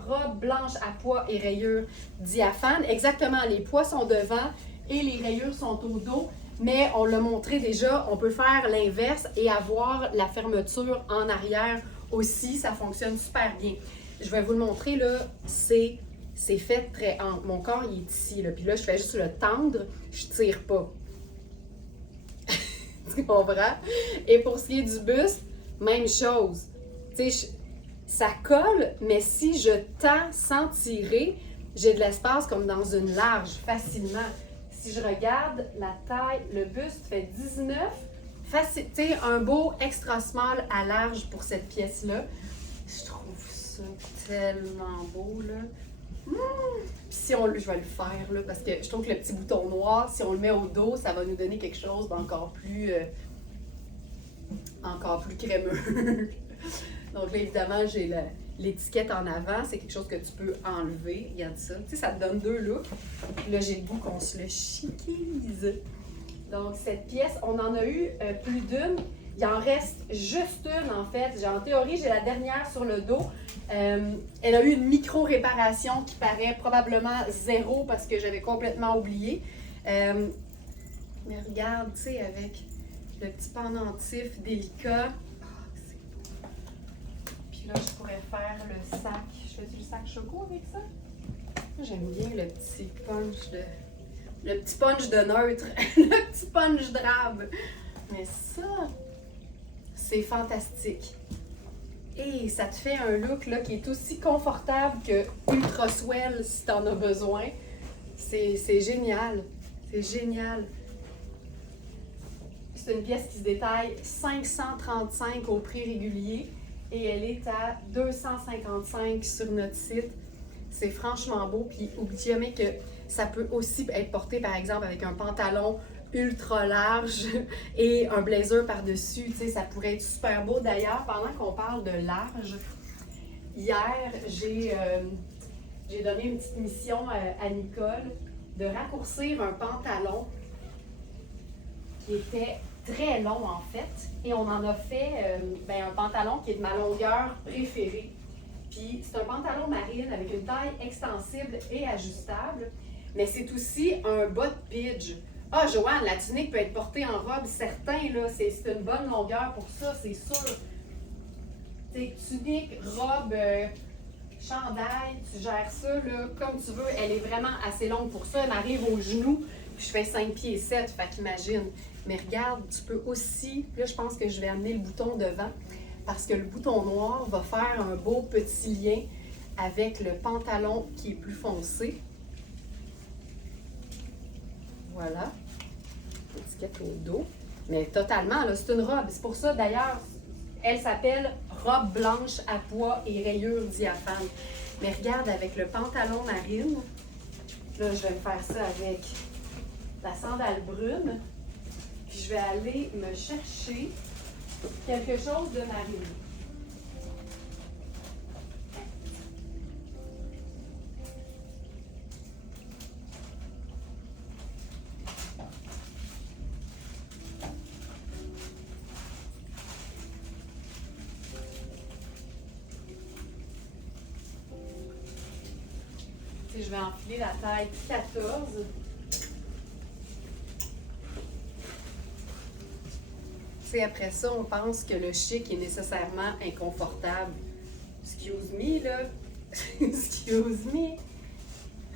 robe blanche à pois et rayures diaphane. Exactement, les pois sont devant et les rayures sont au dos, mais on l'a montré déjà, on peut faire l'inverse et avoir la fermeture en arrière aussi, ça fonctionne super bien. Je vais vous le montrer, là, c'est fait très ample. Mon corps, il est ici, là, puis là, je fais juste le tendre, je tire pas. Tu comprends? Et pour ce qui est du buste, même chose. Tu sais, ça colle, mais si je tends sans tirer, j'ai de l'espace comme dans une large, facilement. Si je regarde la taille, le buste fait 19. Tu sais, un beau extra small à large pour cette pièce-là. Je trouve ça tellement beau, là. Puis si on, je vais le faire, là, parce que je trouve que le petit bouton noir, si on le met au dos, ça va nous donner quelque chose d'encore plus crémeux. Donc là, évidemment, j'ai l'étiquette en avant. C'est quelque chose que tu peux enlever. Regarde ça. Tu sais, ça te donne deux looks. Là, j'ai le goût qu'on se le chiquise. Donc, cette pièce, on en a eu plus d'une. Il en reste juste une, en fait. En théorie, j'ai la dernière sur le dos. Elle a eu une micro-réparation qui paraît probablement zéro parce que j'avais complètement oublié. Mais regarde, tu sais, avec le petit pendentif délicat. Oh, c'est beau. Puis là, je pourrais faire le sac. Je fais du sac choco avec ça? J'aime bien le petit punch de neutre. Le petit punch drabe. Mais ça, c'est fantastique. Et ça te fait un look là, qui est aussi confortable que ultra swell si tu en as besoin. C'est génial. C'est génial. C'est une pièce qui se détaille 535 au prix régulier et elle est à 255 sur notre site. C'est franchement beau. Puis n'oubliez jamais que ça peut aussi être porté par exemple avec un pantalon ultra large et un blazer par-dessus, tu sais, ça pourrait être super beau. D'ailleurs, pendant qu'on parle de large, hier, j'ai donné une petite mission à Nicole de raccourcir un pantalon qui était très long en fait, et on en a fait un pantalon qui est de ma longueur préférée. Puis c'est un pantalon marine avec une taille extensible et ajustable, mais c'est aussi un bas de pidge. Ah, Joanne, la tunique peut être portée en robe, certain, là, c'est une bonne longueur pour ça, c'est sûr. T'sais, tunique, robe, chandail, tu gères ça là, comme tu veux. Elle est vraiment assez longue pour ça. Elle m'arrive aux genoux, puis je fais 5 pieds 7, fait qu'imagine. Mais regarde, tu peux aussi, là, je pense que je vais amener le bouton devant, parce que le bouton noir va faire un beau petit lien avec le pantalon qui est plus foncé. Voilà, l'étiquette au dos. Mais totalement, là, c'est une robe. C'est pour ça, d'ailleurs, elle s'appelle robe blanche à pois et rayures diaphane. Mais regarde, avec le pantalon marine, là, je vais me faire ça avec la sandale brune. Puis je vais aller me chercher quelque chose de marine. je vais enfiler la taille 14. Tu sais, après ça, on pense que le chic est nécessairement inconfortable. Excuse me, là. Excuse me.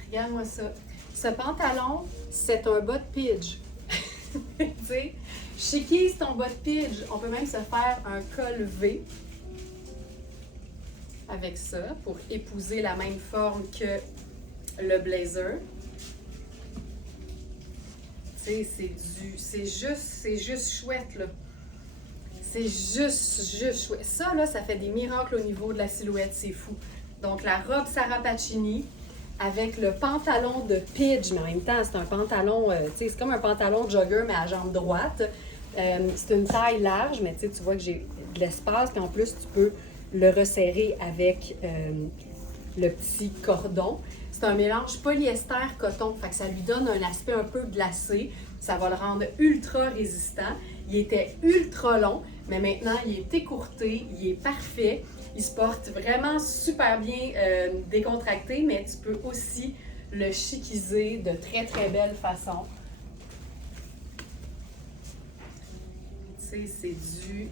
Regarde-moi ça. Ce pantalon, c'est un bas de pidge. Tu sais, chicise ton bas de pidge. On peut même se faire un col V avec ça pour épouser la même forme que le blazer. Tu sais, c'est juste chouette, là. C'est juste chouette. Ça, là, ça fait des miracles au niveau de la silhouette, c'est fou. Donc, la robe Sarah Pacini avec le pantalon de pidge, mais en même temps, c'est un pantalon, tu sais, c'est comme un pantalon jogger, mais à jambe droite. C'est une taille large, mais tu vois que j'ai de l'espace, puis en plus, tu peux le resserrer avec le petit cordon. C'est un mélange polyester-coton, fait que ça lui donne un aspect un peu glacé. Ça va le rendre ultra résistant. Il était ultra long, mais maintenant, il est écourté, il est parfait. Il se porte vraiment super bien décontracté, mais tu peux aussi le chiquiser de très, très belle façon. Tu sais, c'est du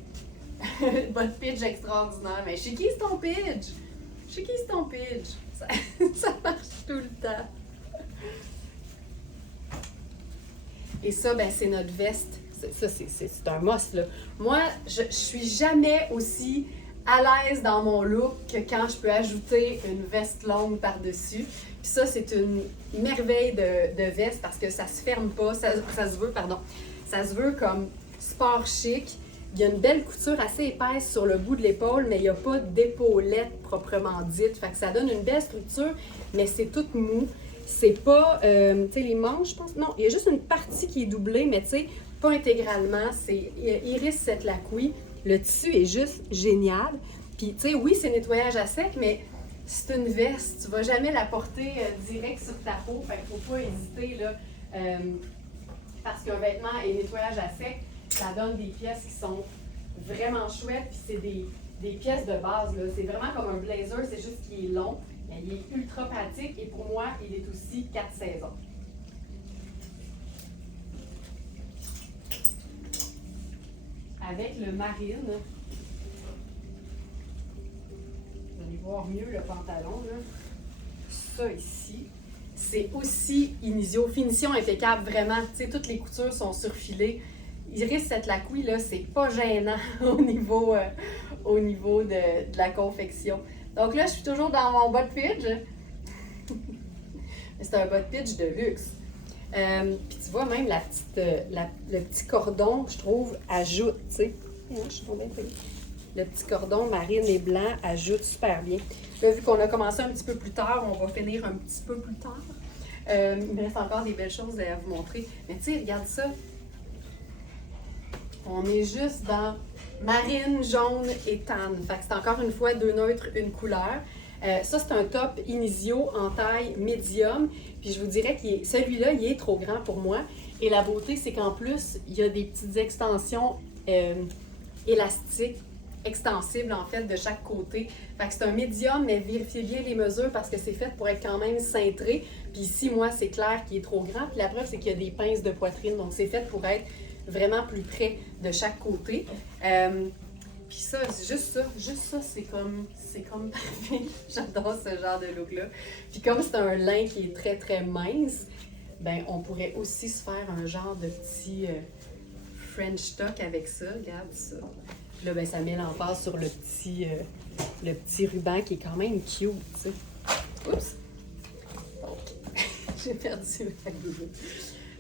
bas de pidge extraordinaire. Mais chiquise ton pidge! Chiquise ton pidge! Ça marche tout le temps. Et ça, ben, c'est notre veste. Ça, c'est un must, là. Moi, je suis jamais aussi à l'aise dans mon look que quand je peux ajouter une veste longue par-dessus. Puis ça, c'est une merveille de veste parce que ça se ferme pas, ça se veut, pardon. Ça se veut comme sport chic. Il y a une belle couture assez épaisse sur le bout de l'épaule, mais il n'y a pas d'épaulette proprement dite. Fait que ça donne une belle structure, mais c'est tout mou. C'est pas, tu sais, les manches, je pense. Non, il y a juste une partie qui est doublée, mais tu sais, pas intégralement. C'est Iris Cette Lacouille. Le tissu est juste génial. Puis, tu sais, oui, c'est nettoyage à sec, mais c'est une veste. Tu vas jamais la porter direct sur ta peau. Fait qu'il faut pas hésiter, là. Parce qu'un vêtement est nettoyage à sec, ça donne des pièces qui sont vraiment chouettes. Puis, c'est des pièces de base, là. C'est vraiment comme un blazer, c'est juste qu'il est long. Mais il est ultra pratique et pour moi, il est aussi 4 saisons. Avec le marine, vous allez voir mieux le pantalon, là. Ça ici, c'est aussi Inisio. Finition impeccable, vraiment. Tu sais, toutes les coutures sont surfilées. Iris Cette Lacouille, là, c'est pas gênant au niveau de la confection. Donc là, je suis toujours dans mon bas de pidge. C'est un bas de pidge de luxe. Puis tu vois, même le petit cordon, je trouve, ajoute, tu sais. Je suis bien payée. Le petit cordon marine et blanc ajoute super bien. Là, vu qu'on a commencé un petit peu plus tard, on va finir un petit peu plus tard. Il me reste encore des belles choses à vous montrer. Mais tu sais, regarde ça. On est juste dans marine, jaune et tan. Fait que c'est encore une fois deux neutres, une couleur. Ça, c'est un top Inisio en taille médium. Puis je vous dirais que celui-là, il est trop grand pour moi. Et la beauté, c'est qu'en plus, il y a des petites extensions élastiques, extensibles en fait, de chaque côté. Fait que c'est un médium, mais vérifiez bien les mesures parce que c'est fait pour être quand même cintré. Puis ici, moi, c'est clair qu'il est trop grand. Puis la preuve, c'est qu'il y a des pinces de poitrine. Donc, c'est fait pour être vraiment plus près de chaque côté. Puis ça, juste ça, c'est comme parfait. J'adore ce genre de look-là. Puis comme c'est un lin qui est très, très mince, ben on pourrait aussi se faire un genre de petit French tuck avec ça. Regarde ça. Puis là, ben ça met l'emphase sur le petit ruban qui est quand même cute, tu sais. Oups! Donc, j'ai perdu ma gourde.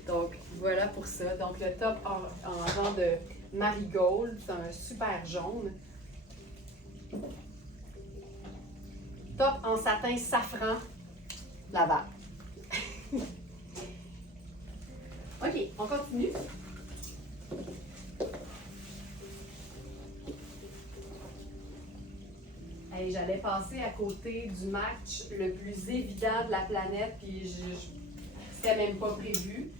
Donc, voilà pour ça. Donc, le top en genre de marigold, c'est un super jaune. Top en satin safran, Laval. OK, on continue. Hey, j'allais passer à côté du match le plus évident de la planète, puis c'était même pas prévu.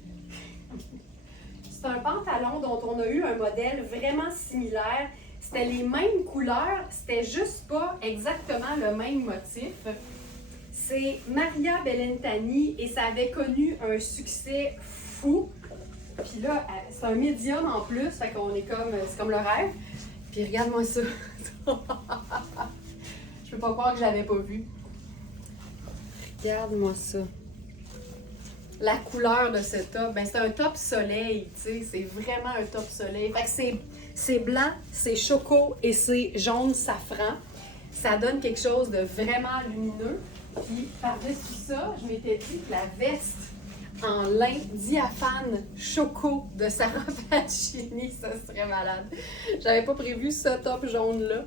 C'est un pantalon dont on a eu un modèle vraiment similaire. C'était les mêmes couleurs, c'était juste pas exactement le même motif. C'est Maria Bellentani et ça avait connu un succès fou. Puis là, c'est un médium en plus, fait qu'on est comme, c'est comme le rêve. Puis regarde-moi ça. Je peux pas croire que je l'avais pas vu. Regarde-moi ça. La couleur de ce top, ben c'est un top soleil, tu sais, c'est vraiment un top soleil. Fait que c'est blanc, c'est choco et c'est jaune safran. Ça donne quelque chose de vraiment lumineux. Puis par-dessus ça, je m'étais dit que la veste en lin diaphane choco de Sarah Pacini, ça serait malade. J'avais pas prévu ce top jaune-là,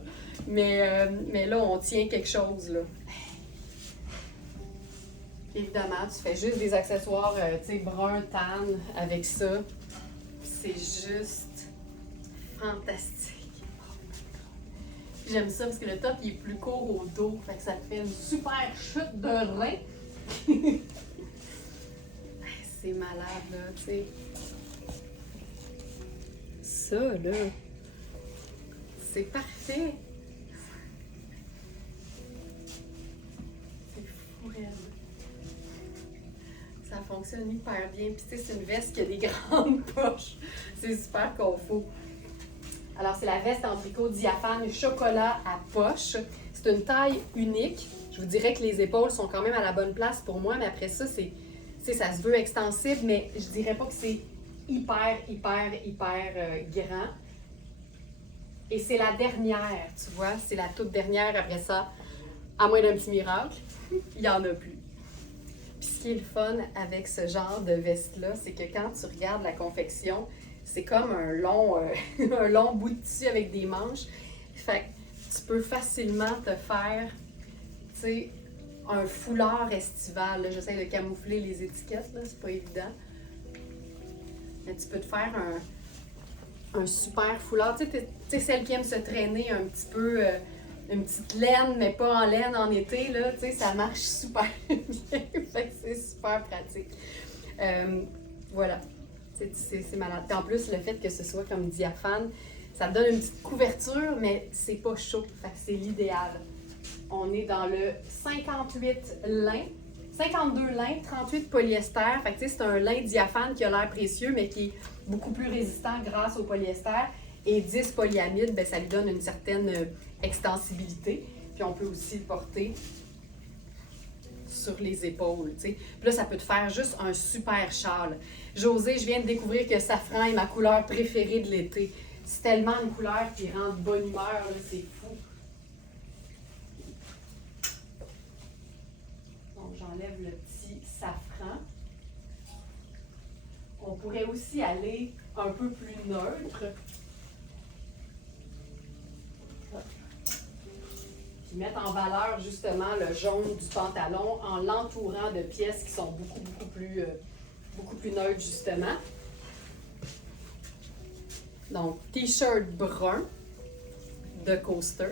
mais là, on tient quelque chose, là. Évidemment, tu fais juste des accessoires, tu sais, brun, tan, avec ça. C'est juste fantastique. J'aime ça parce que le top, il est plus court au dos, fait que ça te fait une super chute de rein. C'est malade, là, tu sais. Ça, là, c'est parfait. C'est fou, réellement. Ça fonctionne hyper bien. Puis, tu sais, c'est une veste qui a des grandes poches. C'est super confort. Alors, c'est la veste en tricot diaphane chocolat à poche. C'est une taille unique. Je vous dirais que les épaules sont quand même à la bonne place pour moi, mais après ça, ça se veut extensible, mais je dirais pas que c'est hyper grand. Et c'est la dernière, tu vois, c'est la toute dernière. Après ça, à moins d'un petit miracle, il n'y en a plus. Puis ce qui est le fun avec ce genre de veste-là, c'est que quand tu regardes la confection, c'est comme un long bout de tissu avec des manches. Fait que tu peux facilement te faire, tu sais, un foulard estival. J'essaie de camoufler les étiquettes, là, c'est pas évident. Mais tu peux te faire un super foulard. Tu sais, celle qui aime se traîner un petit peu, une petite laine, mais pas en laine en été, là, tu sais, ça marche super bien. Fait que c'est super pratique. Voilà. C'est malade. Puis en plus, le fait que ce soit comme diaphane, ça te donne une petite couverture, mais c'est pas chaud. Fait que c'est l'idéal. On est dans le 58 lin, 52 lin, 38 polyester. Fait que tu sais, c'est un lin diaphane qui a l'air précieux, mais qui est beaucoup plus résistant grâce au polyester. Et 10 polyamide, ben, ça lui donne une certaine extensibilité. Puis on peut aussi le porter sur les épaules, tu sais. Puis là, ça peut te faire juste un super châle. Josée, je viens de découvrir que safran est ma couleur préférée de l'été. C'est tellement une couleur qui rend de bonne humeur, là, c'est fou. Donc, j'enlève le petit safran. On pourrait aussi aller un peu plus neutre. Puis mettre en valeur justement le jaune du pantalon en l'entourant de pièces qui sont beaucoup plus neutres justement. Donc, t-shirt brun de Coaster.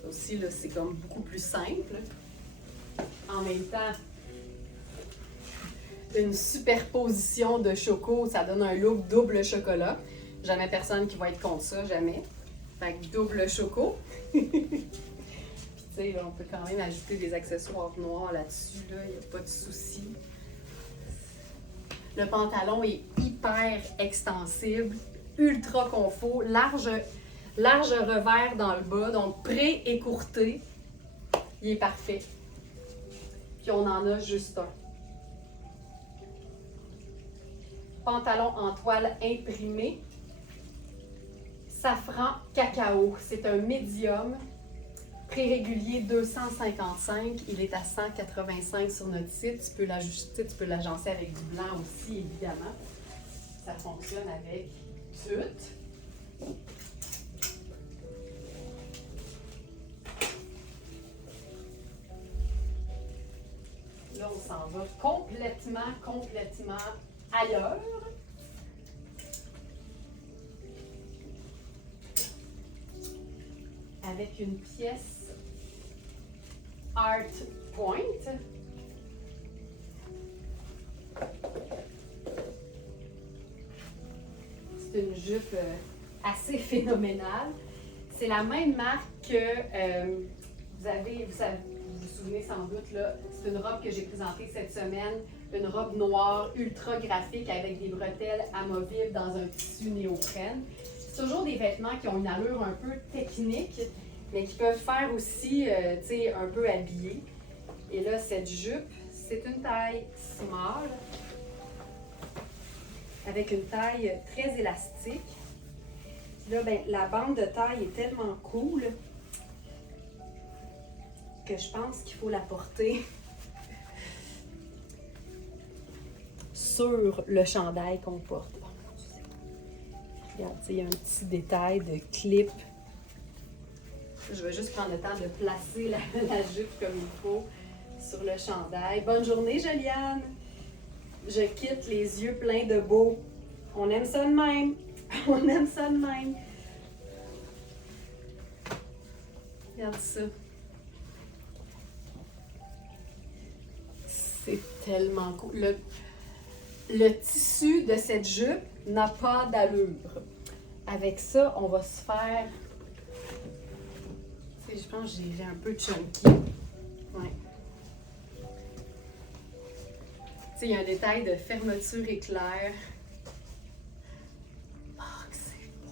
Ça aussi, là, c'est comme beaucoup plus simple. En même temps, une superposition de choco, ça donne un look double chocolat. Jamais personne qui va être contre ça, jamais. Fait que double choco. Puis tu sais, on peut quand même ajouter des accessoires noirs là-dessus, là, il n'y a pas de souci. Le pantalon est hyper extensible, ultra confort, large revers dans le bas, donc pré-écourté. Il est parfait. Puis on en a juste un. Pantalon en toile imprimée. Safran cacao. C'est un médium. Prix régulier 255. Il est à 185 sur notre site. Tu peux l'ajuster, tu peux l'agencer avec du blanc aussi, évidemment. Ça fonctionne avec tout. Là, on s'en va complètement ailleurs. Avec une pièce Art Point. C'est une jupe assez phénoménale. C'est la même marque que vous vous souvenez sans doute, là, c'est une robe que j'ai présentée cette semaine, une robe noire ultra graphique avec des bretelles amovibles dans un tissu néoprène. C'est toujours des vêtements qui ont une allure un peu technique, mais qui peuvent faire aussi, tu sais, un peu habillé. Et là, cette jupe, c'est une taille small, avec une taille très élastique. Là, ben, la bande de taille est tellement cool que je pense qu'il faut la porter sur le chandail qu'on porte. Regarde, il y a un petit détail de clip. Je vais juste prendre le temps de placer la jupe comme il faut sur le chandail. Bonne journée, Joliane! Je quitte les yeux pleins de beau. On aime ça de même. On aime ça de même. Regarde ça. C'est tellement cool. Le tissu de cette jupe n'a pas d'allure. Avec ça, on va se faire... Tu sais, je pense que j'ai un peu chunky. Ouais. Tu sais, il y a un détail de fermeture éclair. Oh, que c'est beau!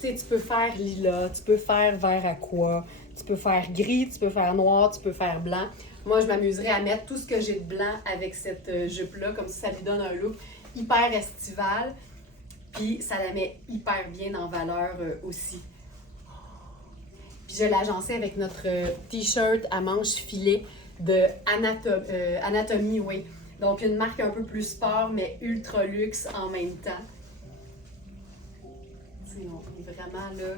Tu sais, tu peux faire lilas, tu peux faire vert aqua, tu peux faire gris, tu peux faire noir, tu peux faire blanc. Moi, je m'amuserais à mettre tout ce que j'ai de blanc avec cette jupe-là, comme ça lui donne un look hyper estival. Puis, ça la met hyper bien en valeur aussi. Puis, je l'ai agencé avec notre t-shirt à manches filet de Anatomie, oui. Donc, une marque un peu plus sport, mais ultra luxe en même temps. Tu sais, on est vraiment là.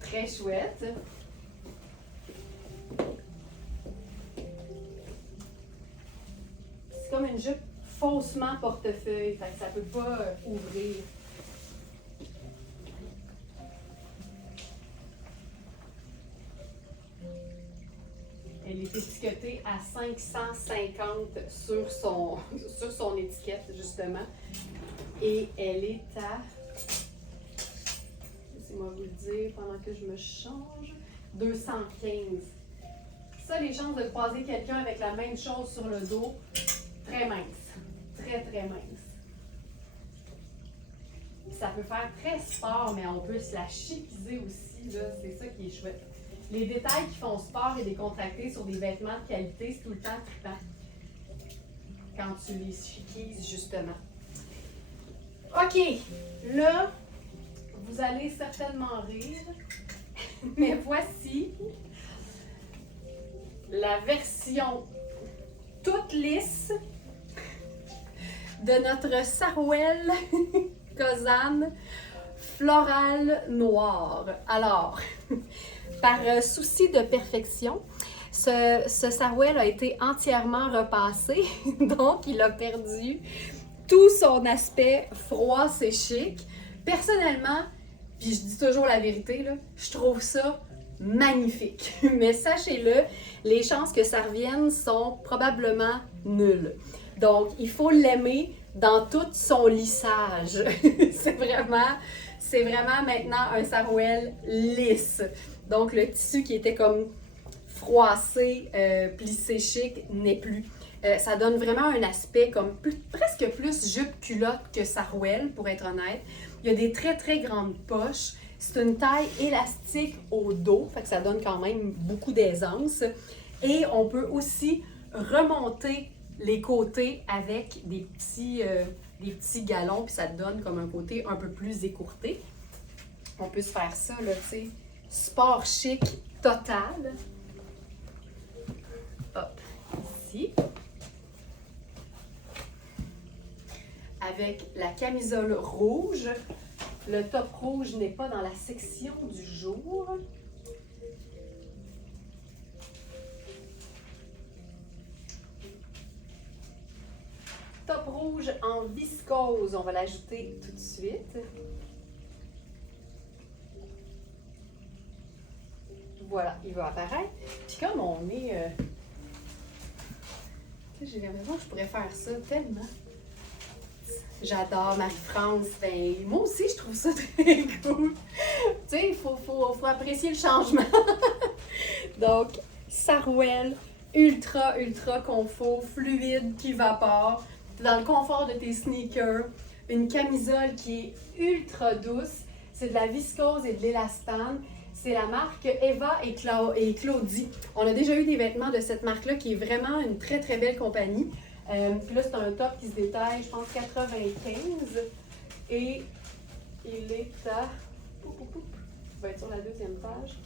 Très chouette. C'est comme une jupe faussement portefeuille, fait que ça ne peut pas ouvrir. Elle est étiquetée à 550 sur son étiquette, justement. Et elle est à, laissez-moi vous le dire pendant que je me change, 215. Ça, les chances de croiser quelqu'un avec la même chose sur le dos, très mince. Très, très mince. Ça peut faire très sport, mais on peut se la chiquiser aussi, là. C'est ça qui est chouette. Les détails qui font sport et décontractés sur des vêtements de qualité, c'est tout le temps trippant. Quand tu les chiquises, justement. OK. Là, vous allez certainement rire, mais voici la version toute lisse de notre sarouel Cosane floral noir. Alors, par souci de perfection, ce sarouel a été entièrement repassé, donc il a perdu tout son aspect froid, c'est chic. Personnellement, puis je dis toujours la vérité, là, je trouve ça magnifique. Mais sachez-le, les chances que ça revienne sont probablement nulles. Donc, il faut l'aimer dans tout son lissage. C'est vraiment maintenant un sarouel lisse. Donc, le tissu qui était comme froissé, plissé chic, n'est plus. Ça donne vraiment un aspect comme presque plus jupe-culotte que sarouel, pour être honnête. Il y a des très, très grandes poches. C'est une taille élastique au dos, fait que ça donne quand même beaucoup d'aisance. Et on peut aussi remonter les côtés avec des petits galons, puis ça donne comme un côté un peu plus écourté. On peut se faire ça, là, tu sais, sport chic total. Hop, ici. Avec la camisole rouge. Le top rouge n'est pas dans la section du jour. Top rouge en viscose, on va l'ajouter tout de suite. Voilà, il va apparaître. Puis comme on est... j'ai l'impression que je pourrais faire ça tellement. J'adore Marie-France. Ben, moi aussi, je trouve ça très cool. Tu sais, il faut apprécier le changement. Donc, Sarouel, ultra, ultra confort, fluide, qui vapore, dans le confort de tes sneakers, une camisole qui est ultra douce, c'est de la viscose et de l'élastane, c'est la marque Eva et Claudie. On a déjà eu des vêtements de cette marque-là qui est vraiment une très très belle compagnie. Puis là, c'est un top qui se détaille, je pense, 95 et il est à... Il va être sur la deuxième page.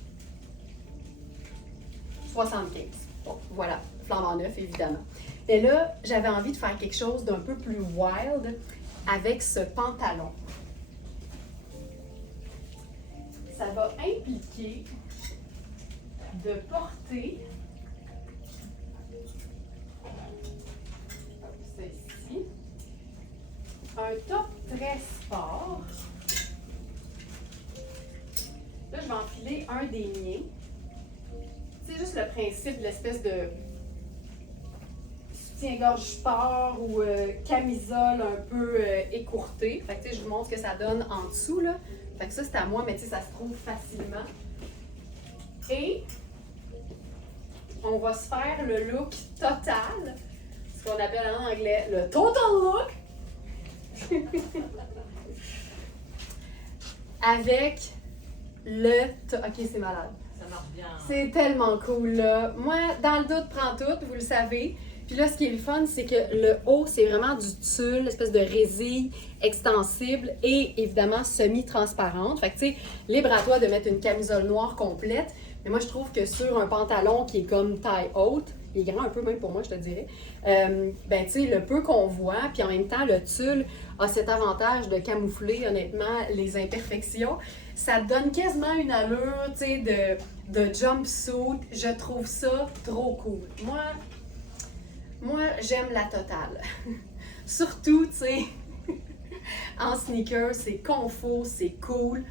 75. Bon, voilà, flambant neuf, évidemment. Et là, j'avais envie de faire quelque chose d'un peu plus wild avec ce pantalon. Ça va impliquer de porter ceci, un top très sport. Là, je vais enfiler un des miens. C'est juste le principe de l'espèce de soutien-gorge sport ou camisole un peu écourtée. Fait que, je vous montre ce que ça donne en dessous, là. Fait que ça, c'est à moi, mais ça se trouve facilement. Et on va se faire le look total, ce qu'on appelle en anglais le total look. Avec le... Ok, c'est malade. Ça marche bien. C'est tellement cool, là. Moi, dans le doute, prends tout, vous le savez. Puis là, ce qui est le fun, c'est que le haut, c'est vraiment du tulle, espèce de résille extensible et évidemment semi-transparente. Fait que, tu sais, libre à toi de mettre une camisole noire complète. Mais moi, je trouve que sur un pantalon qui est comme taille haute, il est grand un peu même pour moi, je te dirais, ben, tu sais, le peu qu'on voit, puis en même temps, le tulle a cet avantage de camoufler, honnêtement, les imperfections. Ça donne quasiment une allure, tu sais, de jumpsuit. Je trouve ça trop cool. Moi, j'aime la totale. Surtout, tu sais, en sneakers, c'est confort, c'est cool.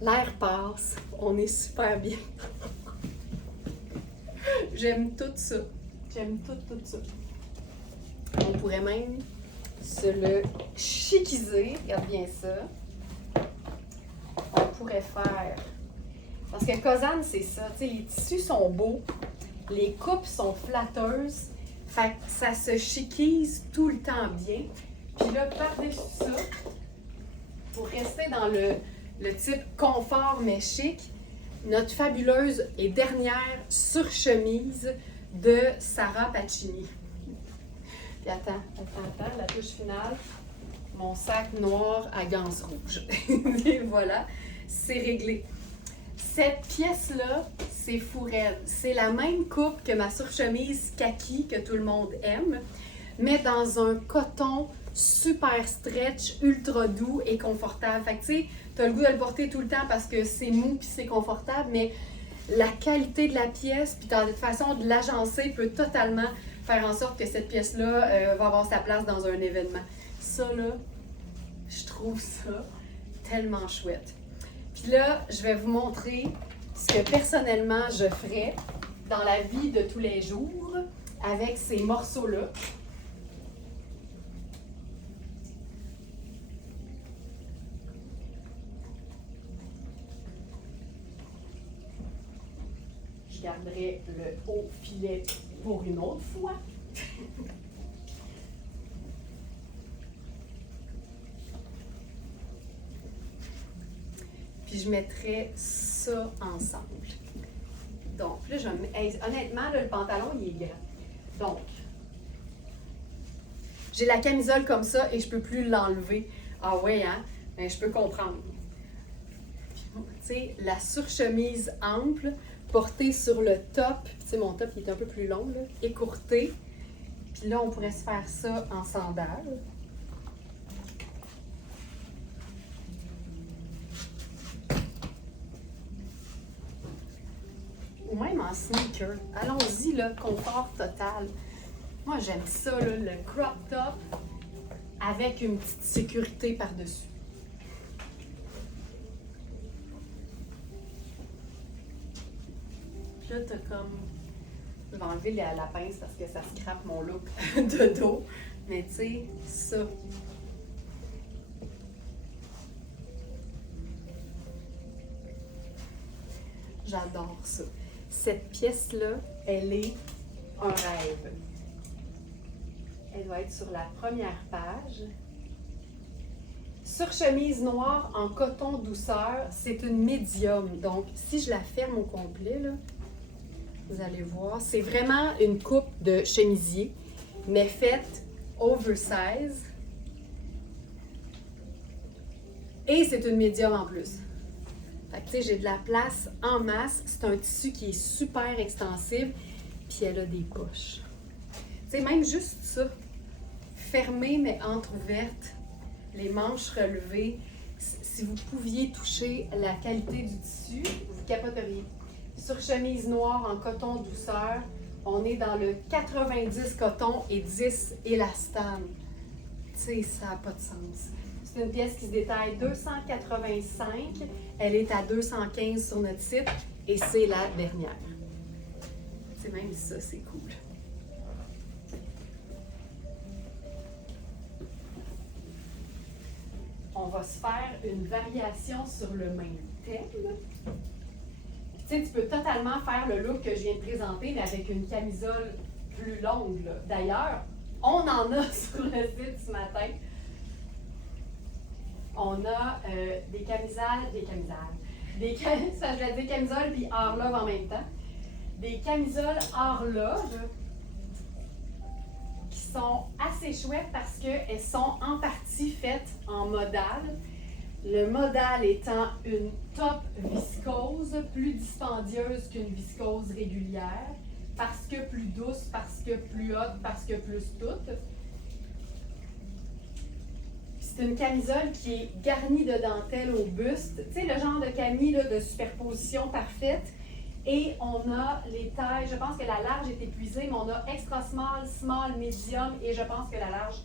L'air passe, on est super bien. J'aime tout ça. J'aime tout ça. On pourrait même se le chiquiser. Regarde bien ça. On pourrait faire... Parce que Kozan, c'est ça. Tu sais, les tissus sont beaux. Les coupes sont flatteuses. Fait que ça se chiquise tout le temps bien. Puis là, par-dessus ça, pour rester dans le type confort mais chic, notre fabuleuse et dernière surchemise de Sarah Pacini. Puis attends, la touche finale. Mon sac noir à ganses rouges. Et voilà, c'est réglé. Cette pièce-là, c'est fou raide. C'est la même coupe que ma surchemise kaki que tout le monde aime, mais dans un coton super stretch, ultra doux et confortable. Fait que tu sais, t'as le goût de le porter tout le temps parce que c'est mou puis c'est confortable, mais la qualité de la pièce puis de toute façon de l'agencer peut totalement faire en sorte que cette pièce-là va avoir sa place dans un événement. Ça là, je trouve ça tellement chouette. Puis là, je vais vous montrer ce que personnellement je ferais dans la vie de tous les jours avec ces morceaux-là. Je garderai le haut filet pour une autre fois. Puis je mettrai ça ensemble. Donc, là, honnêtement, là, le pantalon, il est grand. Donc, j'ai la camisole comme ça et je ne peux plus l'enlever. Ah ouais, hein? Ben, je peux comprendre. Puis, tu sais, la surchemise ample, portée sur le top. Tu sais, mon top, il est un peu plus long, là, écourté. Puis là, on pourrait se faire ça en sandales. Ou même en sneaker. Allons-y, là, confort total. Moi, j'aime ça, là, le crop top avec une petite sécurité par-dessus. Puis là, t'as comme Je vais enlever la pince parce que ça scrape mon look de dos. Mais tu sais, ça. J'adore ça. Cette pièce-là, elle est un rêve. Elle doit être sur la première page. Sur chemise noire en coton douceur, c'est une médium. Donc, si je la ferme au complet, là, vous allez voir, c'est vraiment une coupe de chemisier, mais faite oversize. Et c'est une médium en plus. Fait que, tu sais, j'ai de la place en masse. C'est un tissu qui est super extensible. Puis elle a des poches. Tu sais, même juste ça. Fermée mais entrouverte. Les manches relevées. Si vous pouviez toucher la qualité du tissu, vous capoteriez. Sur chemise noire en coton douceur, on est dans le 90 coton et 10 élastane. Tu sais, ça n'a pas de sens. C'est une pièce qui se détaille 285. Elle est à 215 sur notre site et c'est la dernière. C'est même ça, c'est cool. On va se faire une variation sur le même thème. Tu sais, tu peux totalement faire le look que je viens de présenter, mais avec une camisole plus longue. D'ailleurs, on en a sur le site ce matin. On a des camisoles puis horloge en même temps. Des camisoles horloge qui sont assez chouettes parce qu'elles sont en partie faites en modal. Le modal étant une top viscose, plus dispendieuse qu'une viscose régulière, parce que plus douce, parce que plus haute, parce que plus toute. C'est une camisole qui est garnie de dentelle au buste. Tu sais, le genre de camis là, de superposition parfaite. Et on a les tailles, je pense que la large est épuisée, mais on a extra small, small, medium, et je pense que la large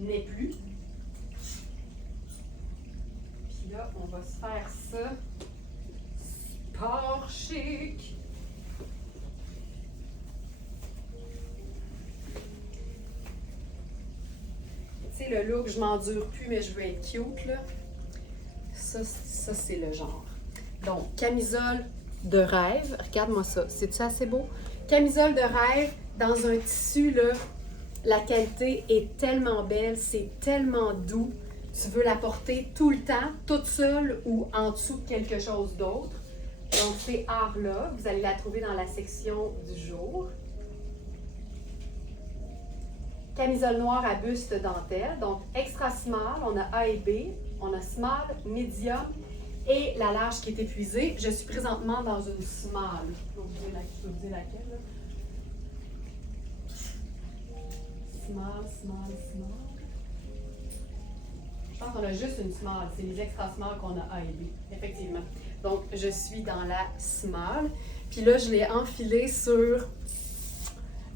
n'est plus. Puis là, on va se faire ça. Sport chic! Tu sais, le look, je m'endure plus, mais je veux être cute, là. Ça c'est le genre. Donc, camisole de rêve. Regarde-moi ça. C'est-tu assez beau? Camisole de rêve dans un tissu, là. La qualité est tellement belle. C'est tellement doux. Tu veux la porter tout le temps, toute seule ou en dessous de quelque chose d'autre. Donc, c'est art-là. Vous allez la trouver dans la section du jour. Camisole noire à buste dentelle, donc extra small, on a A et B, on a small, medium et la large qui est épuisée. Je suis présentement dans une small. Je peux vous dire laquelle, là. Small, small, small. Je pense qu'on a juste une small, c'est les extra small qu'on a A et B, effectivement. Donc, je suis dans la small. Puis là, je l'ai enfilée sur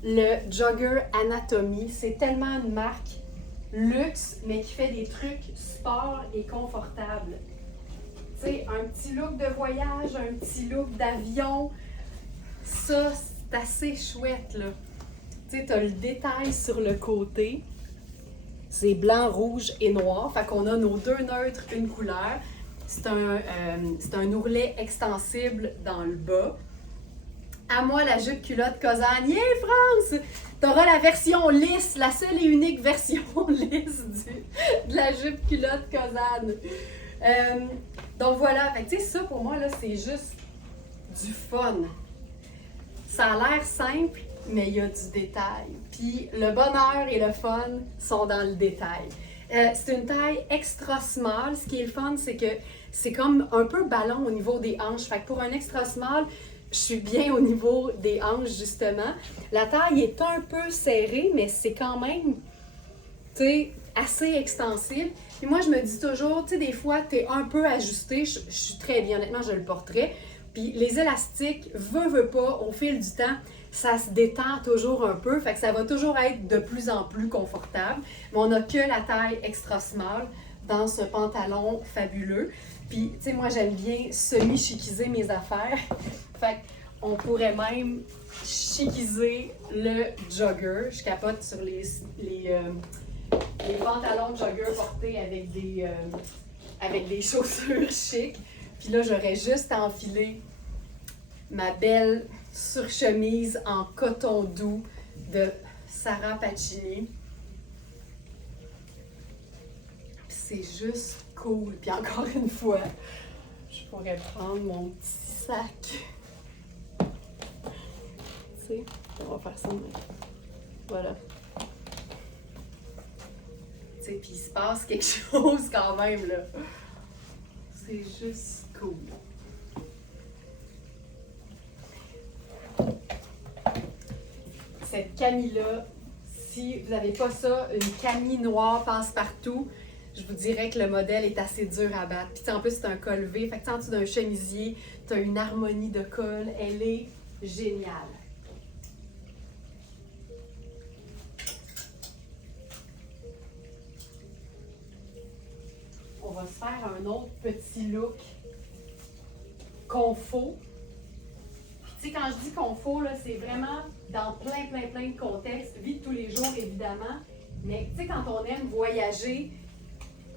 le Jogger Anatomy. C'est tellement une marque luxe, mais qui fait des trucs sport et confortables. Tu sais, un petit look de voyage, un petit look d'avion, ça, c'est assez chouette, là. Tu sais, tu as le détail sur le côté. C'est blanc, rouge et noir. Fait qu'on a nos deux neutres, une couleur. C'est un ourlet extensible dans le bas. À moi, la jupe culotte Cosane. Yeah, France! T'auras la version lisse, la seule et unique version lisse de la jupe culotte Cosane. Donc voilà, tu sais, ça pour moi, là, c'est juste du fun. Ça a l'air simple, mais il y a du détail. Puis le bonheur et le fun sont dans le détail. C'est une taille extra small. Ce qui est le fun, c'est que c'est comme un peu ballon au niveau des hanches. Fait que pour un extra small, je suis bien au niveau des hanches, justement. La taille est un peu serrée, mais c'est quand même, tu sais, assez extensible. Puis moi, je me dis toujours, tu sais, des fois, tu es un peu ajusté. Je suis très bien, honnêtement, je le porterais. Puis les élastiques, veut pas, au fil du temps, ça se détend toujours un peu. Fait que ça va toujours être de plus en plus confortable. Mais on n'a que la taille extra small dans ce pantalon fabuleux. Puis, tu sais, moi, j'aime bien semi-chiquiser mes affaires. Fait on pourrait même chiquiser le jogger. Je capote sur les pantalons de jogger portés avec des chaussures chic. Puis là, j'aurais juste à enfiler ma belle surchemise en coton doux de Sarah Pacini. Puis c'est juste cool. Puis encore une fois, je pourrais prendre mon petit sac. Tu sais, on va faire ça maintenant. Voilà. Tu sais, puis il se passe quelque chose quand même, là. C'est juste cool. Cette camie-là, si vous n'avez pas ça, une camie noire passe-partout, je vous dirais que le modèle est assez dur à battre. Puis en plus, c'est un col V. Fait que en dessous d'un chemisier, tu as une harmonie de col. Elle est géniale. On va se faire un autre petit look confo. Tu sais, quand je dis confo, là, c'est vraiment dans plein de contextes, vie de tous les jours, évidemment. Mais tu sais, quand on aime voyager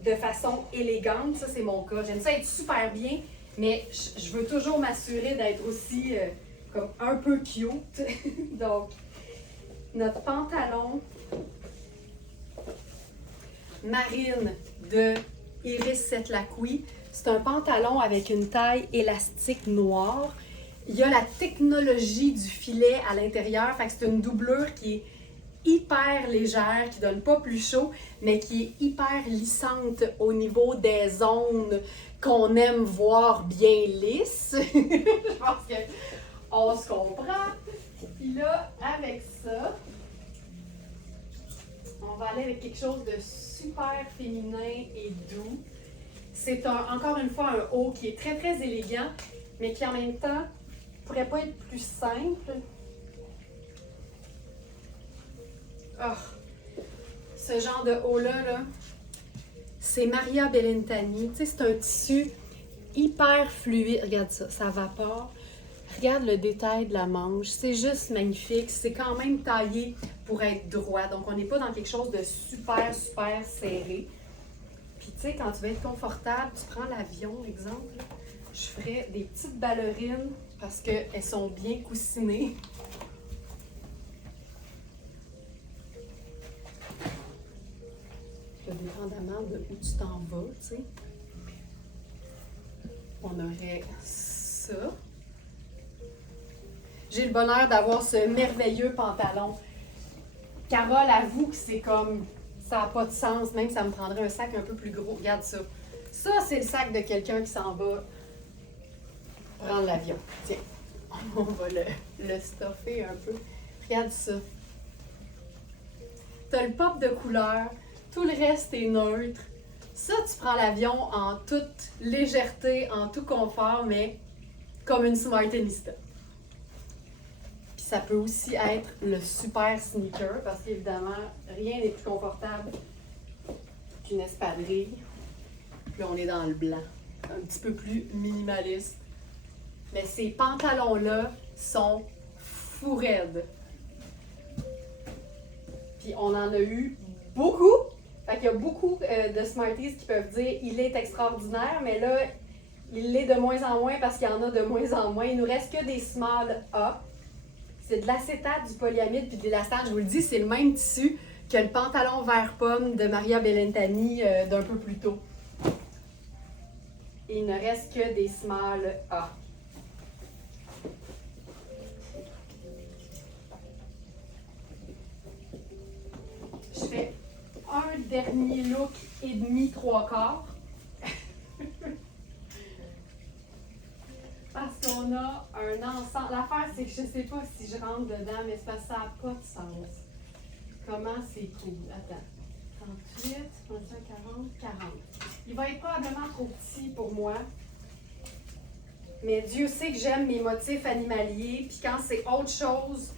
de façon élégante, ça, c'est mon cas. J'aime ça être super bien, mais je veux toujours m'assurer d'être aussi comme un peu cute. Donc, notre pantalon marine de Iris Setlacqui. C'est un pantalon avec une taille élastique noire. Il y a la technologie du filet à l'intérieur, fait que c'est une doublure qui est hyper légère, qui donne pas plus chaud, mais qui est hyper lissante au niveau des zones qu'on aime voir bien lisses. Je pense qu'on se comprend. Puis là, avec ça, on va aller avec quelque chose de super féminin et doux. C'est encore une fois un haut qui est très élégant, mais qui en même temps pourrait pas être plus simple. Oh, ce genre de haut-là, là, c'est Maria Bellintani. Tu sais, c'est un tissu hyper fluide. Regarde ça, ça vapore. Regarde le détail de la manche. C'est juste magnifique. C'est quand même taillé pour être droit. Donc, on n'est pas dans quelque chose de super serré. Puis, tu sais, quand tu veux être confortable, tu prends l'avion, exemple. Là, je ferais des petites ballerines parce qu'elles sont bien coussinées. Dépendamment de où tu t'en vas, tu sais. On aurait ça. J'ai le bonheur d'avoir ce merveilleux pantalon. Carole avoue que c'est comme, ça n'a pas de sens, même ça me prendrait un sac un peu plus gros. Regarde ça. Ça, c'est le sac de quelqu'un qui s'en va prendre l'avion. Tiens, on va le stuffer un peu. Regarde ça. T'as le pop de couleur. Tout le reste est neutre. Ça, tu prends l'avion en toute légèreté, en tout confort, mais comme une Smartenista. Puis ça peut aussi être le super sneaker, parce qu'évidemment, rien n'est plus confortable qu'une espadrille. Puis là, on est dans le blanc, un petit peu plus minimaliste. Mais ces pantalons-là sont fou raides. Puis on en a eu beaucoup. Fait qu'il y a beaucoup de Smarties qui peuvent dire « il est extraordinaire », mais là, il l'est de moins en moins parce qu'il y en a de moins en moins. Il nous reste que des small A. C'est de l'acétate, du polyamide puis de l'élastane. Je vous le dis, c'est le même tissu que le pantalon vert pomme de Maria Bellintani d'un peu plus tôt. Et il ne reste que des small A. Je fais un dernier look et demi, 3/4. Parce qu'on a un ensemble. L'affaire, c'est que je ne sais pas si je rentre dedans, mais c'est parce que ça n'a pas de sens. Comment c'est cool. Attends. 38, 35, 40, 40. Il va être probablement trop petit pour moi. Mais Dieu sait que j'aime mes motifs animaliers. Puis quand c'est autre chose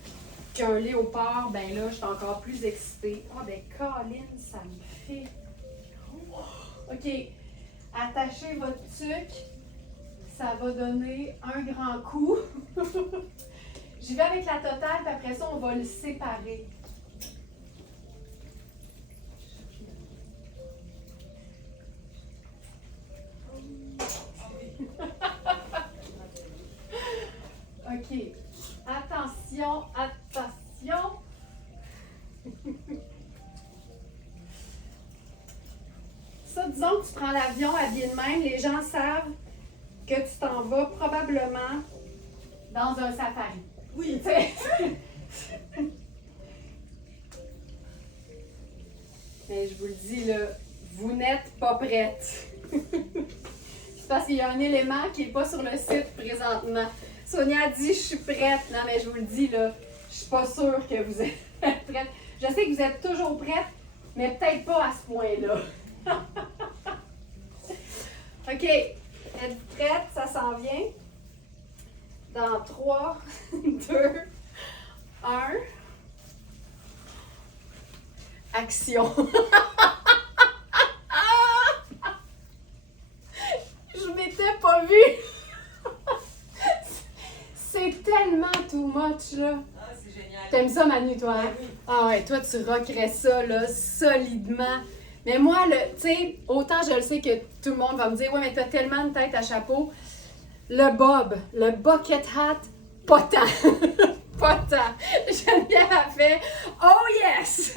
qu'un léopard, ben là, je suis encore plus excitée. Ah, ben, Colin, ça me fait. OK. Attachez votre tuque. ça va donner un grand coup. J'y vais avec la totale, puis après ça, on va le séparer. OK. Attention, attention. Ça, disons que tu prends l'avion habillé de même, les gens savent que tu t'en vas probablement dans un safari. Oui, tu sais. Mais je vous le dis, là, vous n'êtes pas prête. C'est parce qu'il y a un élément qui n'est pas sur le site présentement. Sonia a dit, je suis prête. Non, mais je vous le dis, là, je suis pas sûre que vous êtes prête. Je sais que vous êtes toujours prête, mais peut-être pas à ce point-là. OK. Êtes-vous prête? Ça s'en vient. Dans 3, 2, 1. Action. Je m'étais pas vue. C'est tellement too much, là. Ah, c'est génial. T'aimes ça, Manu, toi? Hein? Oui. Ah ouais, toi, tu rockerais ça, là, solidement. Mais moi, tu sais, autant je le sais que tout le monde va me dire, ouais, mais t'as tellement de tête à chapeau. Le bob, le bucket hat, pas tant. Pas tant. Geneviève a fait, oh yes!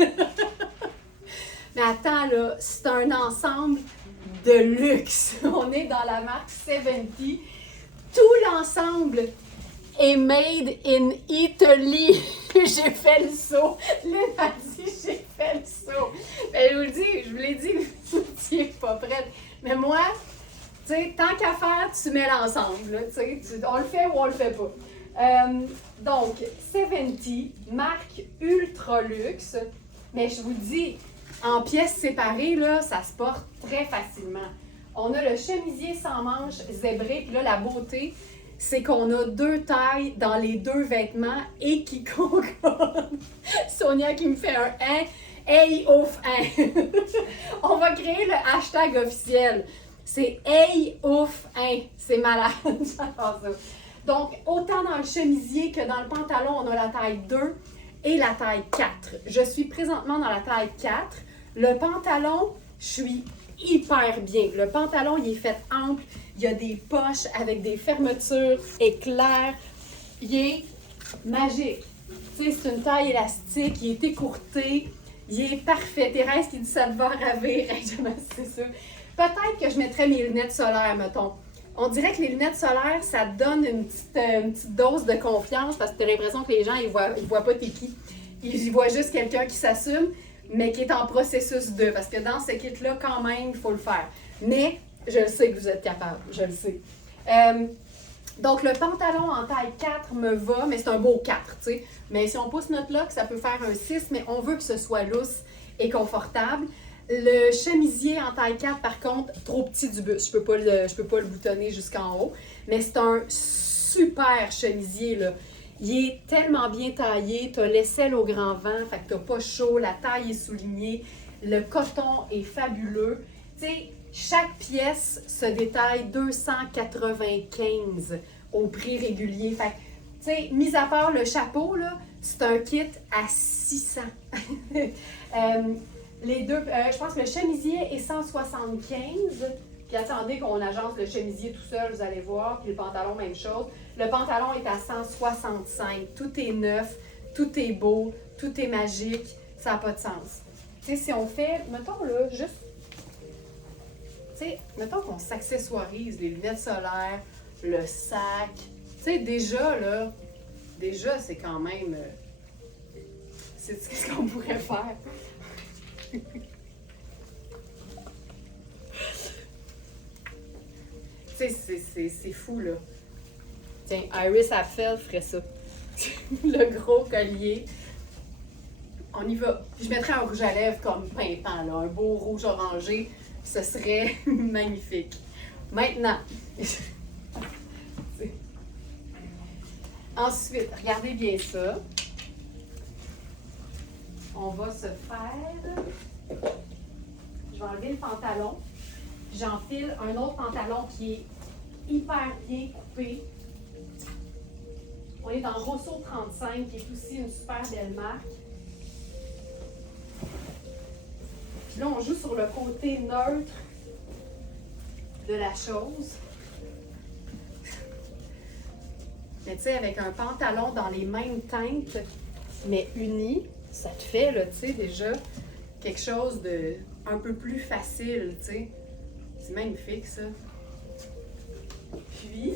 Mais attends, là, c'est un ensemble de luxe. On est dans la marque 70. Tout l'ensemble est made in Italy. J'ai fait le saut. Lynn a dit, j'ai fait le saut. Mais je vous le dis, je vous l'ai dit, vous n'étiez pas prête. Mais moi, tu sais, tant qu'à faire, tu mets l'ensemble. Là, on le fait ou on le fait pas. Donc, 70, marque ultra luxe. Mais je vous le dis, en pièces séparées, là, ça se porte très facilement. On a le chemisier sans manches zébré, puis là, la beauté, c'est qu'on a 2 tailles dans les 2 vêtements et qui concordent. Sonia qui me fait un « hein ». Hey, ouf, hein. On va créer le hashtag officiel. C'est hey, ouf, hein. C'est malade. J'adore ça. Donc, autant dans le chemisier que dans le pantalon, on a la taille 2 et la taille 4. Je suis présentement dans la taille 4. Le pantalon, je suis hyper bien. Le pantalon, il est fait ample. Il y a des poches avec des fermetures éclairs. Il est magique. Tu sais, c'est une taille élastique. Il est écourté. Il est parfait. Thérèse qui dit ça te va ravir. C'est sûr. Peut-être que je mettrais mes lunettes solaires, mettons. On dirait que les lunettes solaires, ça te donne une petite dose de confiance parce que tu as l'impression que les gens, ils voient pas t'es qui. Ils voient juste quelqu'un qui s'assume, mais qui est en processus de. Parce que dans ce kit-là, quand même, il faut le faire. Mais je le sais que vous êtes capable. Je le sais. Donc, le pantalon en taille 4 me va, mais c'est un beau 4, tu sais. Mais si on pousse notre lock, ça peut faire un 6, mais on veut que ce soit lousse et confortable. Le chemisier en taille 4, par contre, trop petit du buste. Je peux pas le boutonner jusqu'en haut. Mais c'est un super chemisier, là. Il est tellement bien taillé. Tu as l'aisselle au grand vent, fait que tu n'as pas chaud. La taille est soulignée. Le coton est fabuleux. Tu sais, chaque pièce se détaille 295 au prix régulier. Fait que, tu sais, mis à part le chapeau, là, c'est un kit à 600. Les deux, je pense que le chemisier est 175. Puis attendez qu'on agence le chemisier tout seul, vous allez voir. Puis le pantalon, même chose. Le pantalon est à 165. Tout est neuf, tout est beau, tout est magique. Ça n'a pas de sens. Tu sais, si on fait, mettons là, juste, tu sais, mettons qu'on s'accessoirise, les lunettes solaires, le sac. Tu sais, déjà, c'est quand même... c'est ce qu'on pourrait faire. Tu sais, c'est fou, là. Tiens, Iris Apfel ferait ça. Le gros collier. On y va. Je mettrais un rouge à lèvres comme pimpant, là. Un beau rouge orangé. Ce serait magnifique. Maintenant. Ensuite, regardez bien ça. On va se faire... Je vais enlever le pantalon. J'enfile un autre pantalon qui est hyper bien coupé. On est dans Rosso 35, qui est aussi une super belle marque. Puis là, on joue sur le côté neutre de la chose. Mais tu sais, avec un pantalon dans les mêmes teintes, mais uni, ça te fait, là, tu sais, déjà quelque chose de un peu plus facile, tu sais. C'est magnifique, ça. Puis,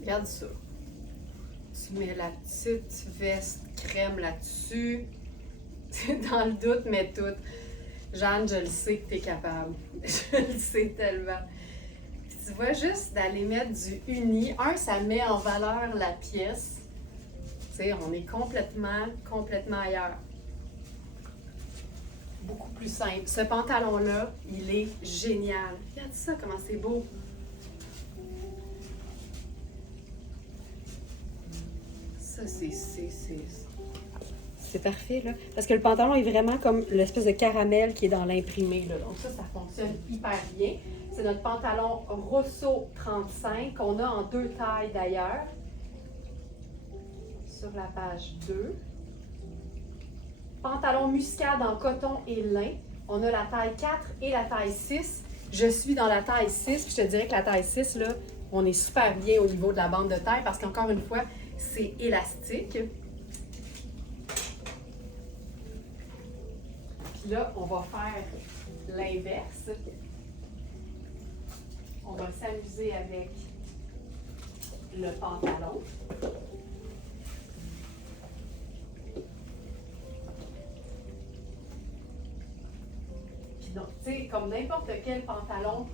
regarde ça. Tu mets la petite veste crème là-dessus. Dans le doute, mais tout. Jeanne, je le sais que tu es capable. Je le sais tellement. Puis tu vois, juste d'aller mettre du uni, ça met en valeur la pièce. Tu sais, on est complètement ailleurs. Beaucoup plus simple. Ce pantalon-là, il est génial. Regarde ça, comment c'est beau. Ça, c'est parfait, là. Parce que le pantalon est vraiment comme l'espèce de caramel qui est dans l'imprimé, là. Donc ça fonctionne hyper bien. C'est notre pantalon Rosso 35 qu'on a en 2 tailles d'ailleurs. Sur la page 2. Pantalon muscade en coton et lin. On a la taille 4 et la taille 6. Je suis dans la taille 6, puis je te dirais que la taille 6, là, on est super bien au niveau de la bande de taille parce qu'encore une fois, c'est élastique. Puis là, on va faire l'inverse. On va s'amuser avec le pantalon. Puis donc, tu sais, comme n'importe quel pantalon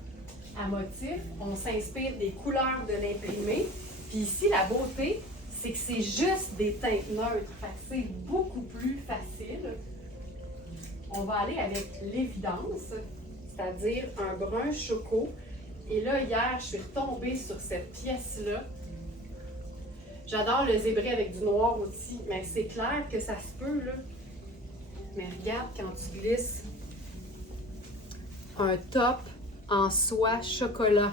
à motif, on s'inspire des couleurs de l'imprimé. Puis ici, la beauté, c'est que c'est juste des teintes neutres. Fait que c'est beaucoup plus facile. On va aller avec l'évidence, c'est-à-dire un brun choco. Et là, hier, je suis retombée sur cette pièce-là. J'adore le zébré avec du noir aussi, mais c'est clair que ça se peut, là. Mais regarde quand tu glisses un top en soie chocolat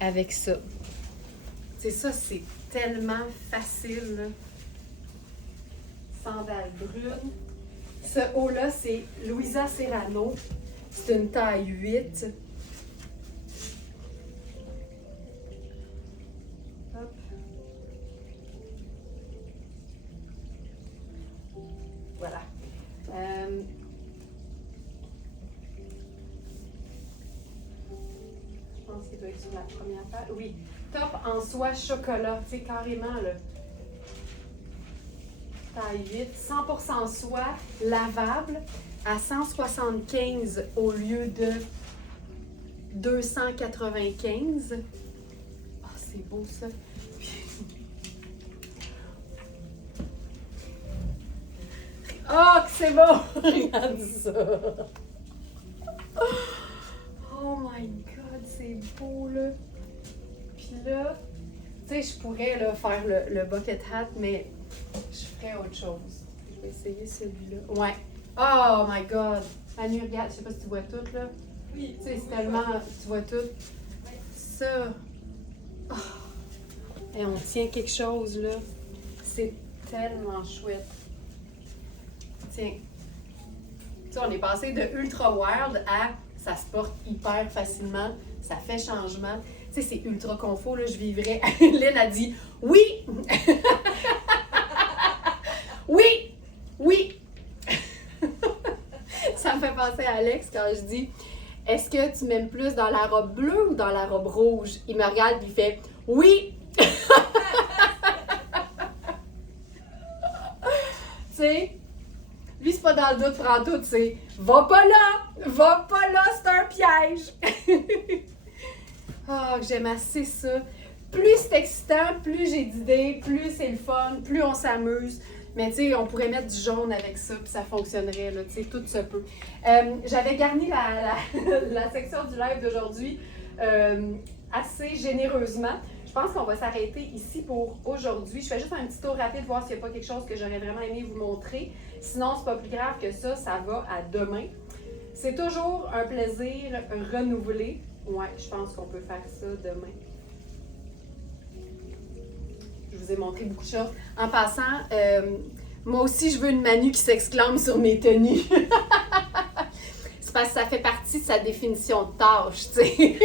avec ça. C'est ça, c'est tellement facile, là. Sandales brunes. Ce haut-là, c'est Louisa Serrano. C'est une taille 8. Hop. Voilà. Je pense qu'il doit être sur la première page. Oui. Top en soie chocolat. Tu sais, carrément, là. Taille 8, 100% soie, lavable, à 175 au lieu de 295. Ah, c'est beau ça. Oh, que c'est beau! Regarde ça! Oh my God, c'est beau là! Puis là, tu sais, je pourrais là, faire le bucket hat, mais je ferais autre chose. Je vais essayer celui-là. Ouais. Oh my God! Manu, regarde, je sais pas si tu vois tout, là. Oui. Tu sais, c'est tellement... Tu vois tout. Ça... Oh. Et on tient quelque chose, là. C'est tellement chouette. Tiens. Tu sais, on est passé de ultra wild à ça se porte hyper facilement. Ça fait changement. Tu sais, c'est ultra confort, là. Je vivrais... Lynn a dit « Oui! » Oui! Oui! Ça me fait penser à Alex quand je dis « Est-ce que tu m'aimes plus dans la robe bleue ou dans la robe rouge? » Il me regarde et il fait « Oui! » Tu sais, lui, c'est pas dans le doute, prends tout, c'est « Va pas là, c'est un piège! » Oh, j'aime assez ça. Plus c'est excitant, plus j'ai d'idées, plus c'est le fun, plus on s'amuse. Mais tu sais, on pourrait mettre du jaune avec ça, puis ça fonctionnerait, là, tu sais, tout se peut. J'avais garni la section du live d'aujourd'hui assez généreusement. Je pense qu'on va s'arrêter ici pour aujourd'hui. Je fais juste un petit tour rapide, voir s'il n'y a pas quelque chose que j'aurais vraiment aimé vous montrer. Sinon, c'est pas plus grave que ça va à demain. C'est toujours un plaisir renouvelé. Ouais, je pense qu'on peut faire ça demain. Je vous ai montré beaucoup de choses. En passant, moi aussi, je veux une Manu qui s'exclame sur mes tenues. C'est parce que ça fait partie de sa définition de tâche, tu sais.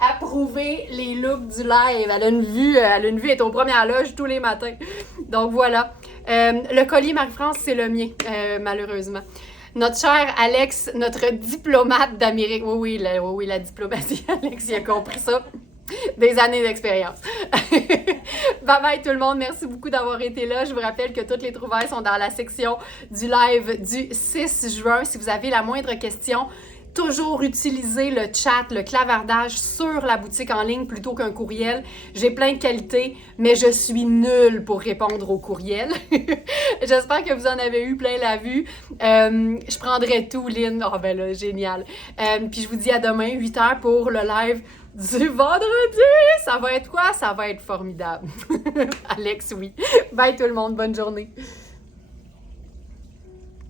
Approuver les looks du live. Elle a une vue, elle est au premier loge tous les matins. Donc voilà. Le collier Marie-France, c'est le mien, malheureusement. Notre cher Alex, notre diplomate d'Amérique. Oui, la diplomatie, Alex, il a compris ça. Des années d'expérience. Bye bye tout le monde. Merci beaucoup d'avoir été là. Je vous rappelle que toutes les trouvailles sont dans la section du live du 6 juin. Si vous avez la moindre question, toujours utiliser le chat, le clavardage sur la boutique en ligne plutôt qu'un courriel. J'ai plein de qualités, mais je suis nulle pour répondre aux courriels. J'espère que vous en avez eu plein la vue. Je prendrai tout, Lynn. Oh ben là, génial. Puis je vous dis à demain, 8h pour le live du vendredi. Ça va être quoi? Ça va être formidable. Alex, oui. Bye tout le monde. Bonne journée.